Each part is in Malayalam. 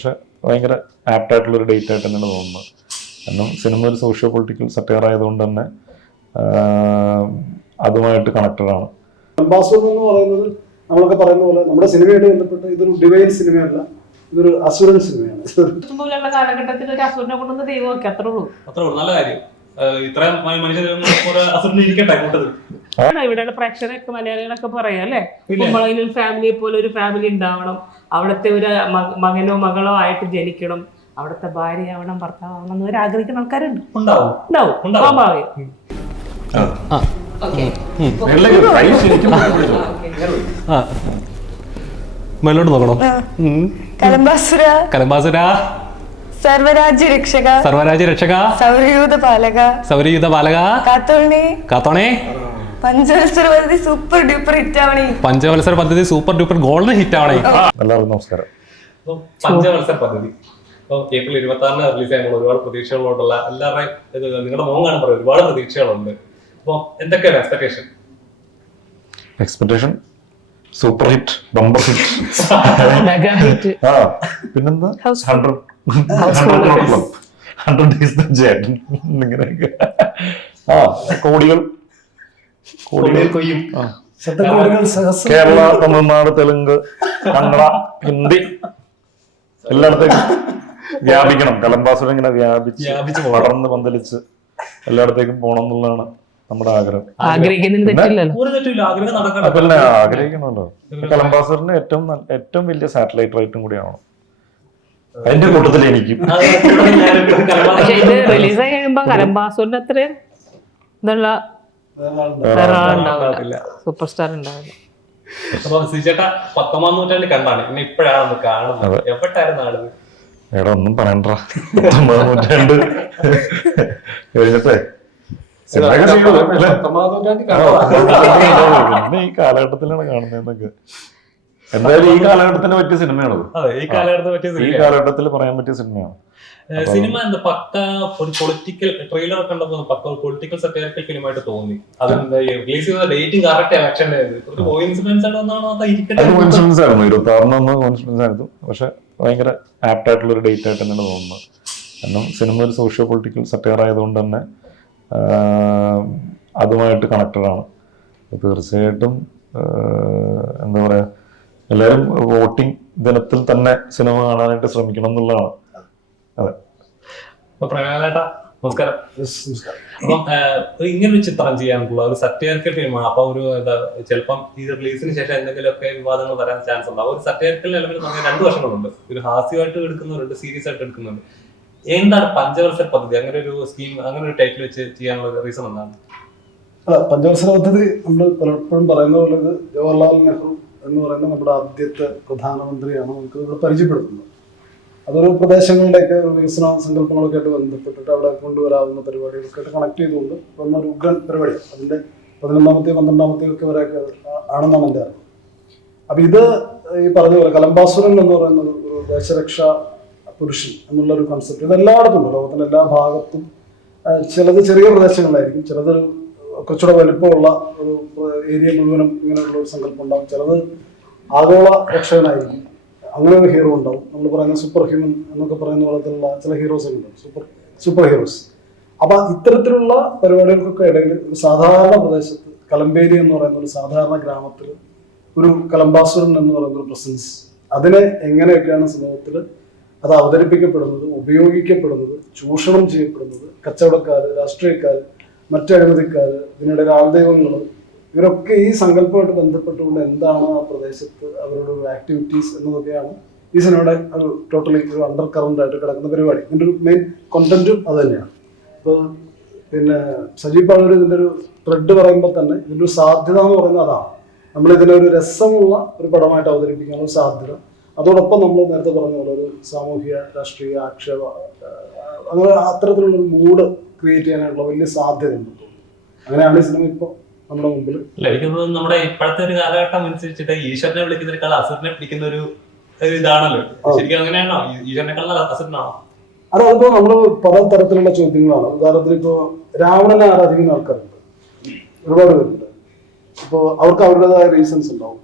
പക്ഷെ ഭയങ്കര ആപ്റ്റായിട്ടുള്ളൊരു ഡേറ്റ് ആയിട്ട് തന്നെയാണ് തോന്നുന്നത്. കാരണം സിനിമ ഒരു സോഷ്യോ പൊളിറ്റിക്കൽ സറ്റയർ ആയതുകൊണ്ട് തന്നെ അതുമായിട്ട് കണക്റ്റഡ് ആണ്. അംബാസഡർ എന്ന് പറയുന്നത് നമ്മളൊക്കെ പറയുന്ന പോലെ നമ്മുടെ സിനിമയായിട്ട് ബന്ധപ്പെട്ട് ഇതൊരു ഡിവൈൻ സിനിമയല്ല, ഇതൊരു അസുരൻ സിനിമയാണ്. കാലഘട്ടത്തിൽ ഒരു അസുരനെ കൊണ്ടുവന്ന് ദൈവമൊക്കെ അത്രേ ഉള്ളൂ. നല്ല കാര്യം. ഇത്രയും ഇവിടെയുള്ള പ്രേക്ഷകരൊക്കെ മലയാളികളൊക്കെ പറയാം അല്ലെ, കുമ്പളയിൽ ഫാമിലിയെ പോലെ ഒരു ഫാമിലി ഉണ്ടാവണം, അവിടുത്തെ ഒരു മകനോ മകളോ ആയിട്ട് ജനിക്കണം, അവിടുത്തെ ഭാര്യ ആവണം, ഭർത്താവണം എന്ന് ആഗ്രഹിക്കുന്ന ആൾക്കാരുണ്ട്. മേലോട്ട് നോക്കണോ? കലംബാസുര, കലംബാസുര, സർവരാജ്യ രക്ഷക, സർവരാജ്യ രക്ഷക, സൗരയൂഥ പാലക, സൗരയൂഥ പാലക, കാത്തോണി, കാത്തോണേ, പഞ്ചവത്സര പദ്ധതി സൂപ്പർ ഡ്യൂപ്പർ ഹിറ്റ് ആവണേ, പഞ്ചവത്സര പദ്ധതി സൂപ്പർ ഡ്യൂപ്പർ ഗോൾഡൻ ഹിറ്റ് ആവണേ. എല്ലാവർക്കും നമസ്കാരം. പഞ്ചവത്സര പദ്ധതി ഏപ്രിൽ 26 റിലീസ് ആയിട്ടുള്ള ഒരുപാട് പ്രതീക്ഷകളോടുള്ള എല്ലാവരുടെയും നിങ്ങളുടെ മുഖം കാണാൻ പറയും, ഒരുപാട് പ്രതീക്ഷകളുണ്ട്. അപ്പൊ എന്തൊക്കെയാണ് expectation? Super hit, bumper hit, പിന്നെന്താ 100 days the jet, ഇങ്ങനെയൊക്കെ കോടികൾ കൊയ്യും. കേരള, തമിഴ്നാട്, തെലുങ്ക്, കന്നഡ, ഹിന്ദി എല്ലായിടത്തേക്കും വ്യാപിക്കണം. കലംബാസുരം ഇങ്ങനെ വ്യാപിച്ച് വളർന്ന് പന്തലിച്ച് എല്ലായിടത്തേക്കും പോകണം എന്നുള്ളതാണ് നമ്മുടെ ആഗ്രഹം. പിന്നെ ആഗ്രഹിക്കണമല്ലോ. കലംബാസുറിന് ഏറ്റവും വലിയ സാറ്റലൈറ്റ് റൈറ്റും കൂടി ആവണം. അതിന്റെ കൂട്ടത്തിൽ എനിക്കും. റിലീസായി കഴിയുമ്പോ കലംബാസുറിന്റെ അത്രയും ഇതുള്ള സൂപ്പർ സ്റ്റാർ ഉണ്ടാവില്ല. അപ്പൊ സിജേട്ടാ 19ാം നൂറ്റാണ്ടിൽ കണ്ടാണ്, ഇന്ന് ഇപ്പോഴാണ് കാണുന്നത്. എപ്പോഴായിരുന്നു ആളത്? എടാ ഒന്നും പറയണ്ട, 19ാം നൂറ്റാണ്ട് കഴിഞ്ഞിട്ടേ ഈ കാലഘട്ടത്തിലാണ് കാണുന്നതെന്നൊക്കെ. എന്തായാലും ഈ കാലഘട്ടത്തിന് പറ്റിയ സിനിമയാണത്. ഈ കാലഘട്ടത്തിൽ പറയാൻ പറ്റിയ സിനിമയാണ്. സിനിമ എന്താ പക്ക ഒരു പൊളിറ്റിക്കൽ ട്രെയിലർ കണ്ടപ്പോൾ പക്ക ഒരു പൊളിറ്റിക്കൽ സറ്റയറിക്കൽ ഫിലിമായിട്ട് തോന്നി. അതെന്താ റിലീസ് ചെയ്ത ഡേറ്റും കറക്റ്റ് ഇലക്ഷൻ ഒരു കോയിൻസിഡൻസ് ആയിരുന്നു. 26 കോയിൻസിഡൻസ് ആയിരുന്നു, പക്ഷെ ഭയങ്കര ആപ്റ്റായിട്ടുള്ള ഒരു ഡേറ്റ് ആയിട്ട് തന്നെയാണ് തോന്നുന്നത്. കാരണം സിനിമ ഒരു സോഷ്യോ പൊളിറ്റിക്കൽ സറ്റയർ ആയതുകൊണ്ട് തന്നെ അതുമായിട്ട് കണക്റ്റഡ് ആണ്. തീർച്ചയായിട്ടും എന്താ പറയാ, എല്ലാവരും വോട്ടിംഗ് ദിനത്തിൽ തന്നെ സിനിമ കാണാനായിട്ട് ശ്രമിക്കണം എന്നുള്ളതാണ്. അതെ. നമസ്കാരം. അപ്പം ഇങ്ങനൊരു ചിത്രം ചെയ്യാനുള്ള ഒരു സറ്റയറിക്കൽ ഫിലിമാണ്. അപ്പൊ ഒരു ചിലപ്പം ഈ റിലീസിന് ശേഷം എന്തെങ്കിലുമൊക്കെ വിവാദങ്ങൾ വരാൻ ചാൻസ് ഉണ്ടാവും. ഒരു സറ്റയറിക്കൽ ലെവലിൽ നമുക്ക് 2 വർഷങ്ങളുണ്ട്. ഒരു ഹാസ്യമായിട്ട് എടുക്കുന്നവരുണ്ട്, സീരിയസ് ആയിട്ട് എടുക്കുന്നുണ്ട്. എന്താണ് പഞ്ചവത്സര പദ്ധതി? അങ്ങനെ ഒരു സ്കീം, അങ്ങനെ ഒരു ടൈറ്റിൽ വെച്ച് ചെയ്യാനുള്ള റീസൺ എന്താണ്? പഞ്ചവത്സര പദ്ധതി നമ്മൾ പലപ്പോഴും പറയുന്ന പോലെ ജവഹർലാൽ നെഹ്റു എന്ന് പറയുന്ന നമ്മുടെ ആദ്യത്തെ പ്രധാനമന്ത്രിയാണ് നമുക്ക് ഇവിടെ പരിചയപ്പെടുത്തുന്നത്. അതൊരു പ്രദേശങ്ങളിലേക്ക് വികസന സങ്കല്പങ്ങളൊക്കെ ആയിട്ട് ബന്ധപ്പെട്ടിട്ട് അവിടെ കൊണ്ടുവരാവുന്ന പരിപാടികളൊക്കെ ആയിട്ട് കണക്ട് ചെയ്തുകൊണ്ട് വന്ന ഒരു ഉഗ്രൻ പരിപാടി. അതിൻ്റെ 11ാമത്തെയും 12ാമത്തെയും ഒക്കെ വരെയൊക്കെ ആണെന്നാണ് എൻ്റെ അറിവ്. അപ്പം ഇത് ഈ പറഞ്ഞ പോലെ കലംബാസുരൻ എന്ന് പറയുന്ന ഒരു ദേശരക്ഷാ പുരുഷൻ എന്നുള്ളൊരു കൺസെപ്റ്റ് ഇത് എല്ലായിടത്തും ഉണ്ട്. ലോകത്തിൻ്റെ എല്ലാ ഭാഗത്തും. ചിലത് ചെറിയ പ്രദേശങ്ങളിലായിരിക്കും, ചിലത് കുറച്ചുകൂടെ വലുപ്പമുള്ള ഒരു ഏരിയ മുഴുവനും ഇങ്ങനെയുള്ള ഒരു സങ്കല്പം ഉണ്ടാവും. ചിലത് ആഗോള രക്ഷകനായിരിക്കും, അങ്ങനെ ഒരു ഹീറോ ഉണ്ടാവും. നമ്മൾ പറയുന്ന സൂപ്പർ ഹ്യൂമൻ എന്നൊക്കെ പറയുന്ന പോലത്തുള്ള ചില ഹീറോസ് ഒക്കെ ഉണ്ടാവും, സൂപ്പർ ഹീറോസ്. അപ്പം ഇത്തരത്തിലുള്ള പരിപാടികൾക്കൊക്കെ ഇടയിൽ ഒരു സാധാരണ പ്രദേശത്ത് കലമ്പേരി എന്ന് പറയുന്ന ഒരു സാധാരണ ഗ്രാമത്തിൽ ഒരു കലംബാസുരൻ എന്ന് പറയുന്ന ഒരു പ്രസൻസ്, അതിനെ എങ്ങനെയൊക്കെയാണ് സമൂഹത്തിൽ അത് അവതരിപ്പിക്കപ്പെടുന്നത്, ഉപയോഗിക്കപ്പെടുന്നത്, ചൂഷണം ചെയ്യപ്പെടുന്നത്, കച്ചവടക്കാർ, രാഷ്ട്രീയക്കാർ, മറ്റ് അഴിമതിക്കാർ, ഇതിനിടെ ആൾദൈവങ്ങൾ, ഇവരൊക്കെ ഈ സങ്കല്പമായിട്ട് ബന്ധപ്പെട്ടുകൊണ്ട് എന്താണ് ആ പ്രദേശത്ത് അവരുടെ ഒരു ആക്ടിവിറ്റീസ് എന്നതൊക്കെയാണ് ഈ സിനിമയുടെ ഒരു ടോട്ടലി ഒരു അണ്ടർ കറന്റ് ആയിട്ട് കിടക്കുന്ന പരിപാടി. ഇതിൻ്റെ ഒരു മെയിൻ കോണ്ടന്റും അത് തന്നെയാണ്. ഇപ്പോൾ പിന്നെ സജീവ് പാഴൂർ ഇതിൻ്റെ ഒരു ത്രെഡ് പറയുമ്പോൾ തന്നെ ഇതിൻ്റെ ഒരു സാധ്യത എന്ന് പറയുന്നത് അതാണ്. നമ്മളിതിനൊരു രസമുള്ള ഒരു പടമായിട്ട് അവതരിപ്പിക്കാനുള്ള സാധ്യത, അതോടൊപ്പം നമ്മൾ നേരത്തെ പറഞ്ഞ പോലെ ഒരു സാമൂഹിക രാഷ്ട്രീയ ആക്ഷേപ അങ്ങനെ അത്തരത്തിലുള്ളൊരു മൂഡ് ക്രിയേറ്റ് ചെയ്യാനായിട്ടുള്ള വലിയ സാധ്യത ഉണ്ട്. അങ്ങനെയാണ് ഈ സിനിമ ഇപ്പോൾ നമ്മുടെ മുമ്പിൽ. എനിക്ക് തോന്നുന്നു നമ്മുടെ ഇപ്പോഴത്തെ ഒരു കാലഘട്ടം അനുസരിച്ചിട്ട് ഈശ്വരനെ വിളിക്കുന്നതിനേക്കാൾ അസുരനെ പിടിക്കുന്ന ഒരു ഇതാണല്ലോ. ശരിക്കും അങ്ങനെയാണോ? ഈശ്വരനേക്കാൾ അസുരനാണോ? അതിപ്പോ നമ്മൾ പല തരത്തിലുള്ള ചോദ്യങ്ങളാണ്. ഉദാഹരണത്തിന് ഇപ്പോൾ രാവണനെ ആരാധിക്കുന്ന ആൾക്കാരുണ്ട്, ഒരുപാട് പേരുണ്ട്. അപ്പോൾ അവർക്ക് അവരുടേതായ റീസൺസ് ഉണ്ടാവും.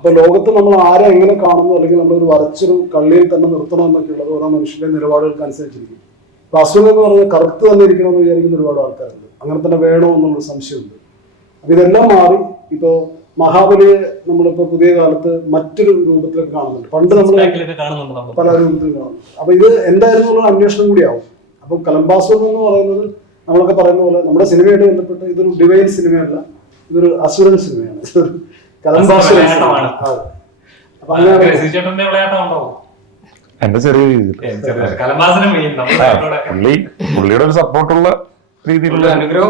അപ്പൊ ലോകത്ത് നമ്മൾ ആരെ എങ്ങനെ കാണുന്നു, അല്ലെങ്കിൽ നമ്മളൊരു വരച്ചൊരു കള്ളിയിൽ തന്നെ നിർത്തണം എന്നൊക്കെ ഉള്ളത് ഓരോ മനുഷ്യന്റെ നിലപാടുകൾക്ക് അനുസരിച്ചിരിക്കും. അപ്പൊ അസുഖം എന്ന് പറഞ്ഞാൽ കറുത്ത് തന്നെ ഇരിക്കണമെന്ന് വിചാരിക്കുന്ന ഒരുപാട് ആൾക്കാരുണ്ട്. അങ്ങനെ തന്നെ വേണോ എന്നുള്ളൊരു സംശയമുണ്ട്. അപ്പൊ ഇതെല്ലാം മാറി ഇപ്പോ മഹാബലിയെ നമ്മളിപ്പോ പുതിയ കാലത്ത് മറ്റൊരു രൂപത്തിലൊക്കെ കാണുന്നുണ്ട്. പണ്ട് നമ്മൾ പല രൂപത്തിൽ കാണുന്നു. അപ്പൊ ഇത് എന്തായിരുന്നുള്ള അന്വേഷണം കൂടിയാവും. അപ്പൊ കലംബാസുരം എന്ന് പറയുന്നത് നമ്മളൊക്കെ പറയുന്ന പോലെ നമ്മുടെ സിനിമയായിട്ട് ബന്ധപ്പെട്ട് ഇതൊരു ഡിവൈൻ സിനിമയല്ല, ഇതൊരു അസുരൻ സിനിമയാണ്. കലംബാസുരം അപ്പൊ അങ്ങനെ എന്റെ ചെറിയ രീതിയിൽ പുള്ളിയുടെ ഒരു സപ്പോർട്ടുള്ള രീതിയിലുള്ള ഞാനൊരു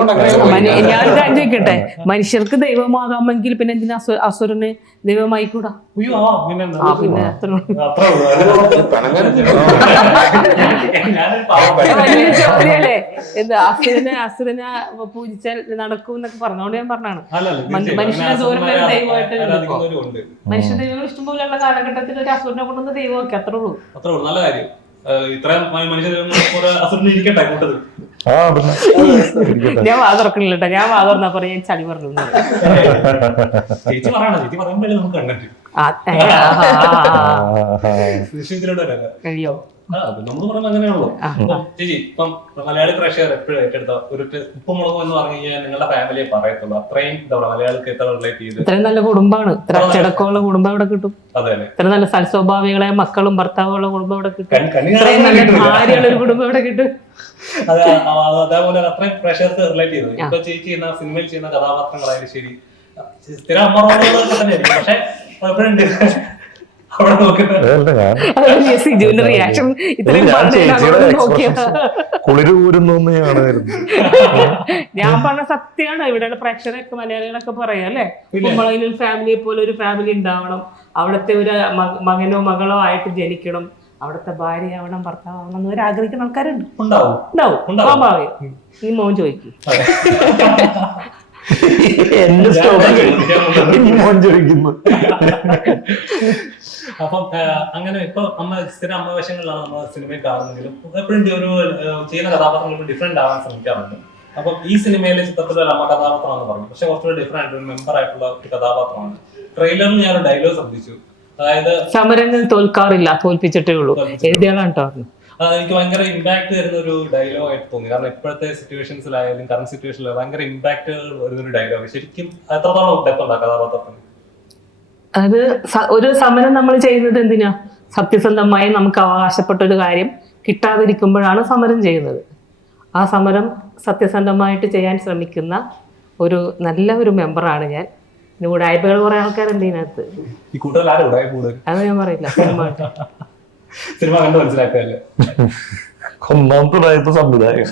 കാര്യം ചോദിക്കട്ടെ, മനുഷ്യർക്ക് ദൈവമാകാമെങ്കിൽ പിന്നെ എന്തിനാ അസുരന് ദൈവമായിക്കൂടാ? പിന്നെ വലിയ ചോദ്യല്ലേ എന്ത് അസുരനെ പൂജിച്ചാൽ നടക്കും എന്നൊക്കെ പറഞ്ഞോണ്ട് ഞാൻ പറഞ്ഞാണ്. മനുഷ്യനെ ദൂരം വരെ ദൈവമായിട്ട് മനുഷ്യ ദൈവങ്ങൾ ഇഷ്ടംപോലെയുള്ള കാലഘട്ടത്തിൽ ഒരു അസുരനെ കൊണ്ടുവന്ന് ദൈവമൊക്കെ അത്രേ ഉള്ളൂ. നല്ല കാര്യം. ഇത്രയും മനുഷ്യരിക്കട്ടെ കൂട്ടത്. ഞാൻ വാ തുറക്കണില്ല കേട്ടോ. ഞാൻ വാ തുറന്നാ പറയാ ചളി പറഞ്ഞു ചേച്ചി പറയണോ? ചേച്ചി പറയുമ്പോഴേ നമുക്ക് കണ്ടിട്ട് കഴിയോ? നമ്മൾ പറയുമ്പോ അങ്ങനെയാണല്ലോ. ചേച്ചി ഇപ്പം മലയാളി പ്രേക്ഷകർ എപ്പോഴും ഏറ്റെടുത്ത ഒരു ഉപ്പുമുളകും എന്ന് പറഞ്ഞു കഴിഞ്ഞാൽ നിങ്ങളുടെ ഫാമിലിയെ പറയത്തുള്ളൂ. അത്രയും മലയാളിക്ക് എത്ര റിലേറ്റ് ചെയ്ത് ഇത്രയും നല്ല കുടുംബമാണ്, ഇത്ര അച്ചടക്കമുള്ള കുടുംബം ഇവിടെ കിട്ടും. അതെ, ഇത്ര നല്ല സൽസ്വഭാവികളെ മക്കളും ഭർത്താവുള്ള കുടുംബം ഇവിടെ കിട്ടും. ഇത്രയും നല്ല ഭാര്യയുള്ള ഒരു കുടുംബം ഇവിടെ കിട്ടും. അതേപോലെ അത്രയും പ്രേക്ഷകർക്ക് റിലേറ്റ് ചെയ്തത്. ഇപ്പൊ ചേച്ചി ചെയ്യുന്ന സിനിമയിൽ ചെയ്യുന്ന കഥാപാത്രങ്ങളായാലും ശരി, സ്ഥിരം അമ്മ റോളുകളൊക്കെ തന്നെയായിരിക്കും. പക്ഷെ എപ്പോഴുണ്ട് അവിടെ റിയാക്ഷൻ ഞാൻ പറഞ്ഞ സത്യമാണ്. ഇവിടെയുള്ള പ്രേക്ഷകരൊക്കെ മലയാളികളൊക്കെ പറയാം അല്ലെ, കുമ്പളയിൽ ഫാമിലിയെ പോലെ ഒരു ഫാമിലി ഉണ്ടാവണം, അവിടുത്തെ ഒരു മകനോ മകളോ ആയിട്ട് ജനിക്കണം, അവിടുത്തെ ഭാര്യ ആവണം, ഭർത്താവണം എന്ന് ആഗ്രഹിക്കുന്ന ആൾക്കാരുണ്ട്. ഉണ്ടാവും സ്വാഭാവികം. ഈ മോൻ ചോദിക്കും. അപ്പം അങ്ങനെ ഇപ്പൊ സ്ഥിരം അമ്മവശങ്ങളിലാണ് നമ്മൾ സിനിമയിൽ കാണുന്നെങ്കിലും എപ്പോഴും ഒരു ചെയ്യുന്ന കഥാപാത്രങ്ങൾ ഡിഫറെന്റ് ആവാൻ ശ്രമിക്കാറുണ്ട്. അപ്പം ഈ സിനിമയിലെ ചിത്രത്തിലെ അമ്മ കഥാപാത്രമാണെന്ന് പറഞ്ഞു, പക്ഷെ കുറച്ചുകൂടി ഡിഫറെന്റ് ആയിട്ട് ഒരു മെമ്പർ ആയിട്ടുള്ള ഒരു കഥാപാത്രമാണ്. ട്രെയിലറിൽ ഞാനൊരു ഡയലോഗ് ശ്രദ്ധിച്ചു, അതായത് സമരങ്ങൾ തോൽക്കാറില്ല, തോൽപ്പിച്ചിട്ടേ ഉള്ളൂ. എഴുതിയാലാണ് കേട്ടോ. എനിക്ക് ഭയങ്കര ഇമ്പാക്ട് തരുന്ന ഒരു ഡയലോഗ് ആയിട്ട് തോന്നി. കാരണം ഇപ്പോഴത്തെ സിറ്റുവേഷൻസിലായാലും കറന്റ് സിറ്റുവേഷനിലായാലും ഭയങ്കര ഇമ്പാക്ട് വരുന്നൊരു ഡയലോഗ്. ശരിക്കും എത്രത്തോളം ഡെപ്ത് ഉണ്ട് കഥാപാത്രത്തിന്? അത് ഒരു സമരം നമ്മൾ ചെയ്യുന്നത് എന്തിനാ? സത്യസന്ധമായി നമുക്ക് അവകാശപ്പെട്ട ഒരു കാര്യം കിട്ടാതിരിക്കുമ്പോഴാണ് സമരം ചെയ്യുന്നത്. ആ സമരം സത്യസന്ധമായിട്ട് ചെയ്യാൻ ശ്രമിക്കുന്ന ഒരു നല്ല ഒരു മെമ്പറാണ് ഞാൻ. പിന്നെ ഉടായ്പകൾ കുറെ ആൾക്കാരുണ്ട് ഇതിനകത്ത്. ഈ കൂട്ടത്തിൽ ആരും ഉടായ്പ? അത് ഞാൻ പറയില്ല. സിനിമ കണ്ട് മനസ്സിലാക്കല്ലേ. ഒന്നാമത്തെ സംവിധായകൻ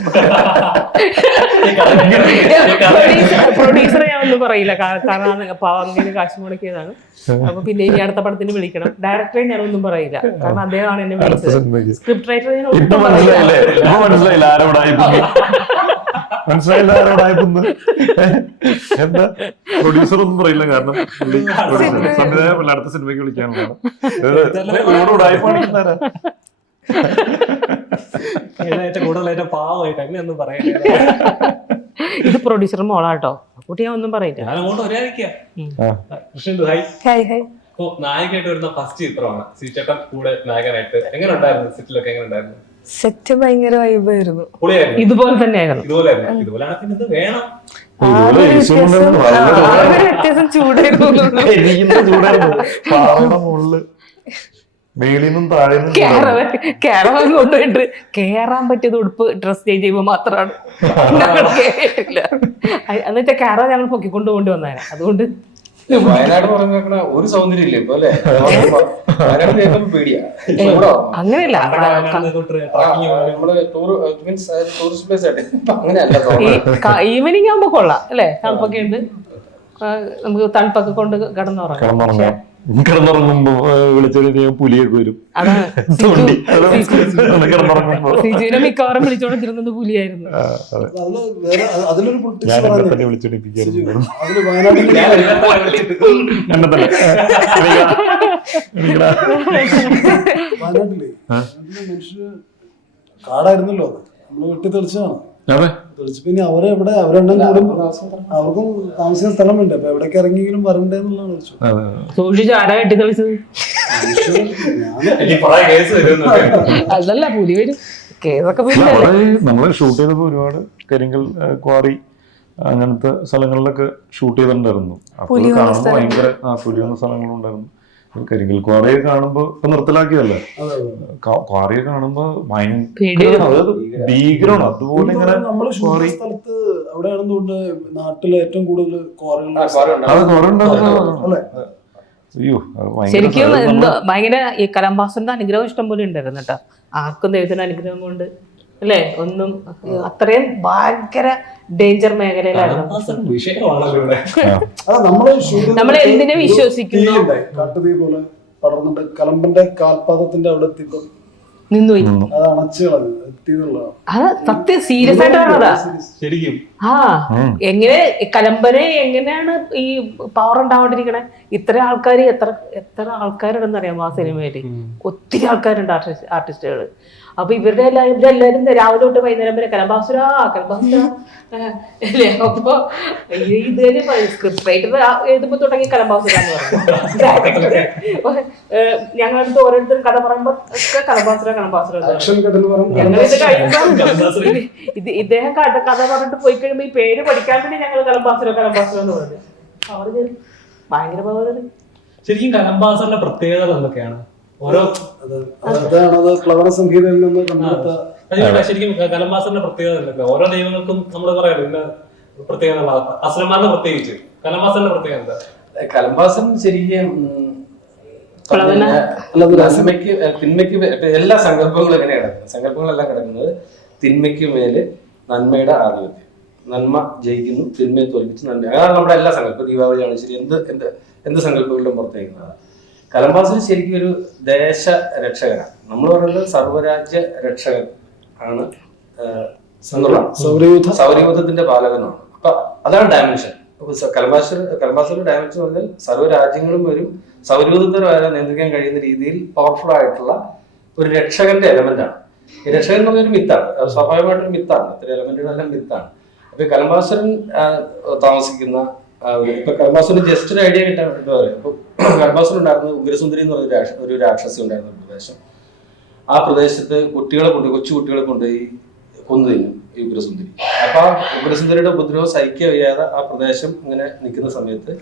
പ്രൊഡ്യൂസറെ ഞാൻ ഒന്നും പറയില്ല, കാരണം അങ്ങനെ കാശ് മുടക്കിയതാണ്. അപ്പൊ പിന്നെ ഇനി അടുത്ത പടത്തിന് വിളിക്കണം. ഡയറക്ടറെ ഞാനൊന്നും പറയില്ല, കാരണം അദ്ദേഹമാണ് എന്നെ വിളിച്ചത്. സ്ക്രിപ്റ്റ് റൈറ്റർ മനസ്സിലായില്ല ആരോടായിരുന്നു എന്താ പ്രൊഡ്യൂസർ ഒന്നും പറയില്ല, കാരണം സംവിധായകൻ അടുത്ത സിനിമയ്ക്ക് വിളിക്കാനുള്ളതാണ്. പാവമായിട്ട് അങ്ങനെയൊന്നും പറയാ. ഇത് പ്രൊഡ്യൂസർ മോളാട്ടോ, കുട്ടി ഞാൻ ഒന്നും പറയില്ല. നായികയായിട്ട് വരുന്ന ഫസ്റ്റ് ചിത്രമാണ് സീച്ചേട്ടൻ കൂടെ നായകനായിട്ട്. എങ്ങനെ ഉണ്ടായിരുന്നു സെറ്റിലൊക്കെ? എങ്ങനെ ഉണ്ടായിരുന്നു? സെറ്റ് ഭയങ്കര വൈബായിരുന്നു. ഇതുപോലെ തന്നെയായിരുന്നു. ഇതുപോലെയാണ് പിന്നെ ഇത് വേണം. വ്യത്യാസം ചൂടായിരുന്നു. മേളിന്നും താഴെന്നും കേരളം കൊണ്ടുപോയിട്ട് കേറാൻ പറ്റിയത് ഉടുപ്പ് ഡ്രസ് ചേഞ്ച് ചെയ്യുമ്പോൾ മാത്രമാണ്. കേട്ടില്ല എന്നുവെച്ചാൽ കേരളം ഞങ്ങൾ പൊക്കിക്കൊണ്ട് കൊണ്ടുവന്നേനെ. അതുകൊണ്ട് വയനാട് പറഞ്ഞ ഒരു സൗന്ദര്യം ഇല്ല ഇപ്പൊ അല്ലെ? വയനാട് കേൾക്കുമ്പോ പേടിയാ. അങ്ങനെയല്ല, ടൂറിസ്റ്റ് പ്ലേസ് ആയിട്ട് അങ്ങനെയല്ല. ഈവനിങ് ആകുമ്പോ കൊള്ളാം അല്ലെ? തണുപ്പൊക്കെ ഉണ്ട്, നമുക്ക് തണുപ്പൊക്കെ കൊണ്ട് കിടന്നുറങ്ങാം. കിടന്നുറങ്ങുമ്പോ വിളിച്ചൊരു പുലിയൊക്കെ വരും. സിജുവിനെ മിക്കവാറും വിളിച്ചോണ്ടിരുന്നത് പുലിയായിരുന്നു. അതിലൊരു വിളിച്ചോണ്ടിരിക്കുന്നു. വയനാട്ടിലെ മനുഷ്യര് കാടായിരുന്നല്ലോ, അത് നമ്മള് വെട്ടി തെളിച്ചതാണ്. അതെ പിന്നെ അവരെവിടെ അവരെണ്ണം കൂടുമ്പോ അവർക്കും താമസിക്കുന്ന സ്ഥലം വേണ്ടേ, അപ്പൊ എവിടേക്ക് ഇറങ്ങിയെങ്കിലും വരണ്ടേ എന്നുള്ളതാണ് ചോദിച്ചത്. അതെ സൂക്ഷിച്ചു ആരാ കെട്ടി കളിച്ചത്? അതല്ല പുതിയ വരും കേസൊക്കെ നമ്മള് ഷൂട്ട് ചെയ്തപ്പോ ഒരുപാട് കരിങ്കൽ ക്വാറി അങ്ങനത്തെ സ്ഥലങ്ങളിലൊക്കെ ഷൂട്ട് ചെയ്തിട്ടുണ്ടായിരുന്നു. അപ്പോൾ കാണുമ്പോൾ ഭയങ്കര പുലിയുന്ന സ്ഥലങ്ങളും ഉണ്ടായിരുന്നു. കരിങ്കൽ ക്വാറിയെ കാണുമ്പോ ഇപ്പൊ നിർത്തലാക്കിയല്ലേ, ക്വാറിയെ കാണുമ്പോ ഭയങ്കര ഭീകരമാണ്. അതുപോലെ ഇങ്ങനെ നമ്മള് ഷൂട്ട് ചെയ്ത സ്ഥലത്ത് അവിടെയാണെന്നുകൊണ്ട് നാട്ടിലെ ഏറ്റവും കൂടുതൽ ക്വാറികൾ അല്ലേ? അയ്യോ ശരിക്കും എന്തോ ഭയങ്കര ഈ കലംബാസന്റെ അനുഗ്രഹം ഇഷ്ടം പോലെ ഉണ്ടായിരുന്നു കേട്ടോ. ആർക്കും ദൈവത്തിന്റെ അനുഗ്രഹം കൊണ്ട് അല്ലേ ഒന്നും അത്രയും ഭയങ്കര ഡേഞ്ചർ മേഖലയിലായിരുന്നു. നമ്മൾ എന്തിനെ വിശ്വസിക്കുന്നു കാട്ടുതീ പോലെ പടർന്നിട്ട് കലമ്പന്റെ കാൽപാദത്തിന്റെ അവിടെ എത്തിയപ്പോ നിന്നുപോയി. അത് അണച്ചു കളഞ്ഞു എത്തിയെന്നുള്ളതാണ്. അത് സത്യം സീരിയസ് ആയിട്ട് പറഞ്ഞതാ. ശരിക്കും എങ്ങനെ കലമ്പനെ എങ്ങനെയാണ് ഈ പവർ ഉണ്ടാവാണ്ടിരിക്കണേ? ഇത്ര ആൾക്കാർ എത്ര ആൾക്കാരുണ്ടെന്ന് അറിയാമോ ആ സിനിമയില്? ഒത്തിരി ആൾക്കാരുണ്ട് ആർട്ടിസ്റ്റുകൾ. അപ്പൊ ഇവരെല്ലാരും രാവിലെ തൊട്ട് വൈകുന്നേരം വരെ കലംബാസുര അല്ലേ? അപ്പൊ ഇത് സ്ക്രിപ്റ്റ് റൈറ്റർ എഴുതുമ്പോ തുടങ്ങി കലംബാസുര എന്ന് പറഞ്ഞു. ഞങ്ങളടുത്ത് ഓരോരുത്തരും കഥ പറയുമ്പോ ഒക്കെ കലംബാസുര ഞങ്ങളിത് കഴിയുമ്പോ ഇദ്ദേഹം കഥ പറഞ്ഞിട്ട് പോയി കഴിയുമ്പോ ഈ പേര് പഠിക്കാൻ വേണ്ടി ഞങ്ങൾ കലംബാസുര എന്ന് പറഞ്ഞു. അവർക്ക് ഭയങ്കര പവർ. ശരിക്കും കലംബാസറിന്റെ പ്രത്യേകത എന്തൊക്കെയാണ്? ഓരോ ക്ലവറ സംഗീതയിൽ നിന്ന് കണ്ടെടുത്ത ശരിക്കും കലംബാസറിന്റെ പ്രത്യേകത എന്തൊക്കെ? ഓരോ ദൈവങ്ങൾക്കും നമ്മൾ പറയാലോ ഇന്ന പ്രത്യേകത. അസ്ലമാറിന്റെ പ്രത്യേകിച്ച് കലംബാസറിന്റെ പ്രത്യേകത എന്താ? കലംബാസൻ ശരിക്കും തിന്മയ്ക്ക് എല്ലാ സങ്കല്പങ്ങളും എങ്ങനെയാണ് കിടക്കുന്നത്? സങ്കല്പങ്ങളെല്ലാം കിടക്കുന്നത് തിന്മയ്ക്ക് മേല് നന്മയുടെ ആധിപത്യം. നന്മ ജയിക്കുന്നു, തിന്മയെ തോൽപ്പിച്ച് നന്മ. അതാണ് നമ്മുടെ എല്ലാ സങ്കല്പം. ദീപാവലിയാണ് ശരി, എന്ത് സങ്കല്പങ്ങളിലും പുറത്തേക്കുന്നത്. കലംബാസൻ ശരിക്കും ഒരു ദേശ രക്ഷകനാണ്. നമ്മൾ പറയുന്നത് സർവ്വരാജ്യ രക്ഷകൻ ആണ് സൗരയൂഥത്തിന്റെ പാലകനാണ്. അപ്പൊ അതാണ് ഡയമെൻഷൻ. കലംബാസന്റെ ഡയമെൻഷൻ പറഞ്ഞാൽ സർവ്വരാജ്യങ്ങളും വരും, സൗരയൂഥത്തെ വരെ നിയന്ത്രിക്കാൻ കഴിയുന്ന രീതിയിൽ പവർഫുൾ ആയിട്ടുള്ള ഒരു രക്ഷകന്റെ എലമെന്റ് ആണ്. ഈ രക്ഷകൻ എന്ന് പറഞ്ഞൊരു മിത്താണ്, സ്വാഭാവികമായിട്ടൊരു മിത്താണ്. ഇത്ര എലമെന്റുകളെല്ലാം മിത്താണ്. അപ്പൊ കലംബാസൻ താമസിക്കുന്ന ഇപ്പൊ കലംബാസന് ജസ്റ്റ് ഒരു ഐഡിയ കിട്ടാൻ എന്താ പറയുക, ഇപ്പൊ കലംബാസൻ ഉണ്ടായിരുന്നത് ഉഗ്രസുന്ദരി എന്ന് പറഞ്ഞ ഒരു രാക്ഷസി ഉണ്ടായിരുന്ന ഒരു പ്രദേശം. ആ പ്രദേശത്ത് കൊച്ചു കുട്ടികളെ കൊണ്ടുപോയി കൊന്നു തിന്നും ഈ ഉഗ്രസുന്ദരി. അപ്പൊ ആ ഉഗ്രസുന്ദരിയുടെ ഉപദ്രവം സഹിക്കുക വയ്യാതെ ആ പ്രദേശം ഇങ്ങനെ നിൽക്കുന്ന സമയത്ത്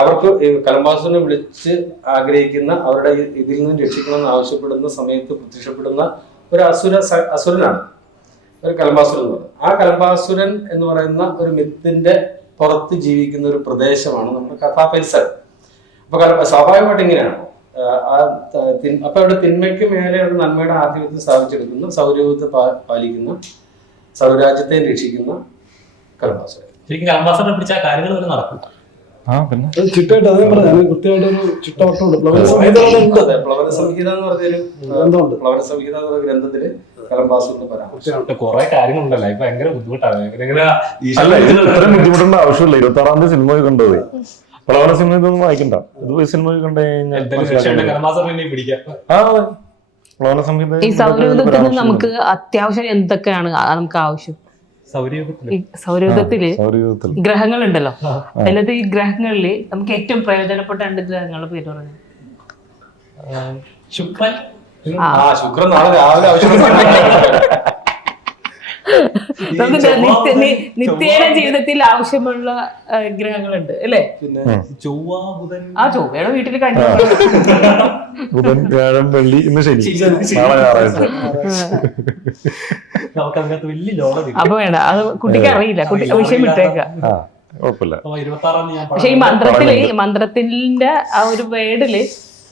അവർക്ക് കലംബാസനെ വിളിച്ച് ആഗ്രഹിക്കുന്ന അവരുടെ ഇതിൽ നിന്ന് രക്ഷിക്കണമെന്ന് ആവശ്യപ്പെടുന്ന സമയത്ത് പ്രത്യക്ഷപ്പെടുന്ന ഒരു അസുരനാണ് ഒരു കലംബാസുരൻ എന്ന് പറയുന്നത്. ആ കലംബാസുരൻ എന്ന് പറയുന്ന ഒരു മിത്തിന്റെ പുറത്ത് ജീവിക്കുന്ന ഒരു പ്രദേശമാണ് നമ്മുടെ കഥാപരിസരം. അപ്പൊ സ്വാഭാവികമായിട്ട് ഇങ്ങനെയാണ്. അപ്പൊ അവിടെ തിന്മയ്ക്ക് മേലെയുള്ള നന്മയുടെ ആധിപത്യം സ്ഥാപിച്ചെടുക്കുന്ന സൗരയൂഥത്തെ പാലിക്കുന്ന സൗരരാജ്യത്തെ രക്ഷിക്കുന്ന കലംബാസുരൻ. ശരിക്കും കലംബാസുരനെ പിടിച്ച കാര്യങ്ങൾ വരെ നടക്കും. ചിട്ടയായിട്ട് അതേ പറയാം, കൃത്യമായിട്ട് ഒരു ചിട്ടവട്ടമുണ്ട്. പ്ലവന സംഹിത എന്ന് പറഞ്ഞൊരു പ്ലവന സംഹിത എന്ന ഗ്രന്ഥത്തില് കലംബാസുരന്റെ പരാമർശം. കുറെ കാര്യങ്ങളുണ്ടല്ലോ, ഇപ്പൊ ഭയങ്കര ബുദ്ധിമുട്ടാണ്. ഇത്രയും ബുദ്ധിമുട്ടേണ്ട ആവശ്യമില്ല. 26-ാം തീയതി സിനിമ കണ്ടത് പ്ലവന സിനിമ ഇതൊന്നും വായിക്കണ്ട. ഇത് സിനിമ കണ്ടു കഴിഞ്ഞാൽ പ്ലവന സംഹിത. ഈ സൗരയൂഥത്തിന് നമുക്ക് അത്യാവശ്യം എന്തൊക്കെയാണ് നമുക്ക് ആവശ്യം? സൗരയൂഥത്തില് ഗ്രഹങ്ങളുണ്ടല്ലോ, അതിനകത്ത് ഈ ഗ്രഹങ്ങളില് നമുക്ക് ഏറ്റവും പ്രയോജനപ്പെട്ട 2 ഗ്രഹങ്ങളുടെ പേര് പറഞ്ഞു. ശുക്രൻ. ശുക്രൻ നാളെ രാവിലെ നിത്യേന ജീവിതത്തിൽ ആവശ്യമുള്ള ഗ്രഹങ്ങളുണ്ട് അല്ലേ? ചൊവ്വ, ബുധൻ. ചൊവ്വയുടെ വീട്ടിൽ കഴിഞ്ഞു. ബുധൻ, വ്യാഴം, വെള്ളി, ഇന്ന് ശനി, നാളെ ഞായറാഴ്ച. അപ്പൊ വേണ്ട, അത് കുട്ടിക്ക് അറിയില്ല, കുട്ടി വിഷയം വിട്ടേക്കാം. പക്ഷെ ഈ മന്ത്രത്തിന്റെ ആ ഒരു വേർഡില്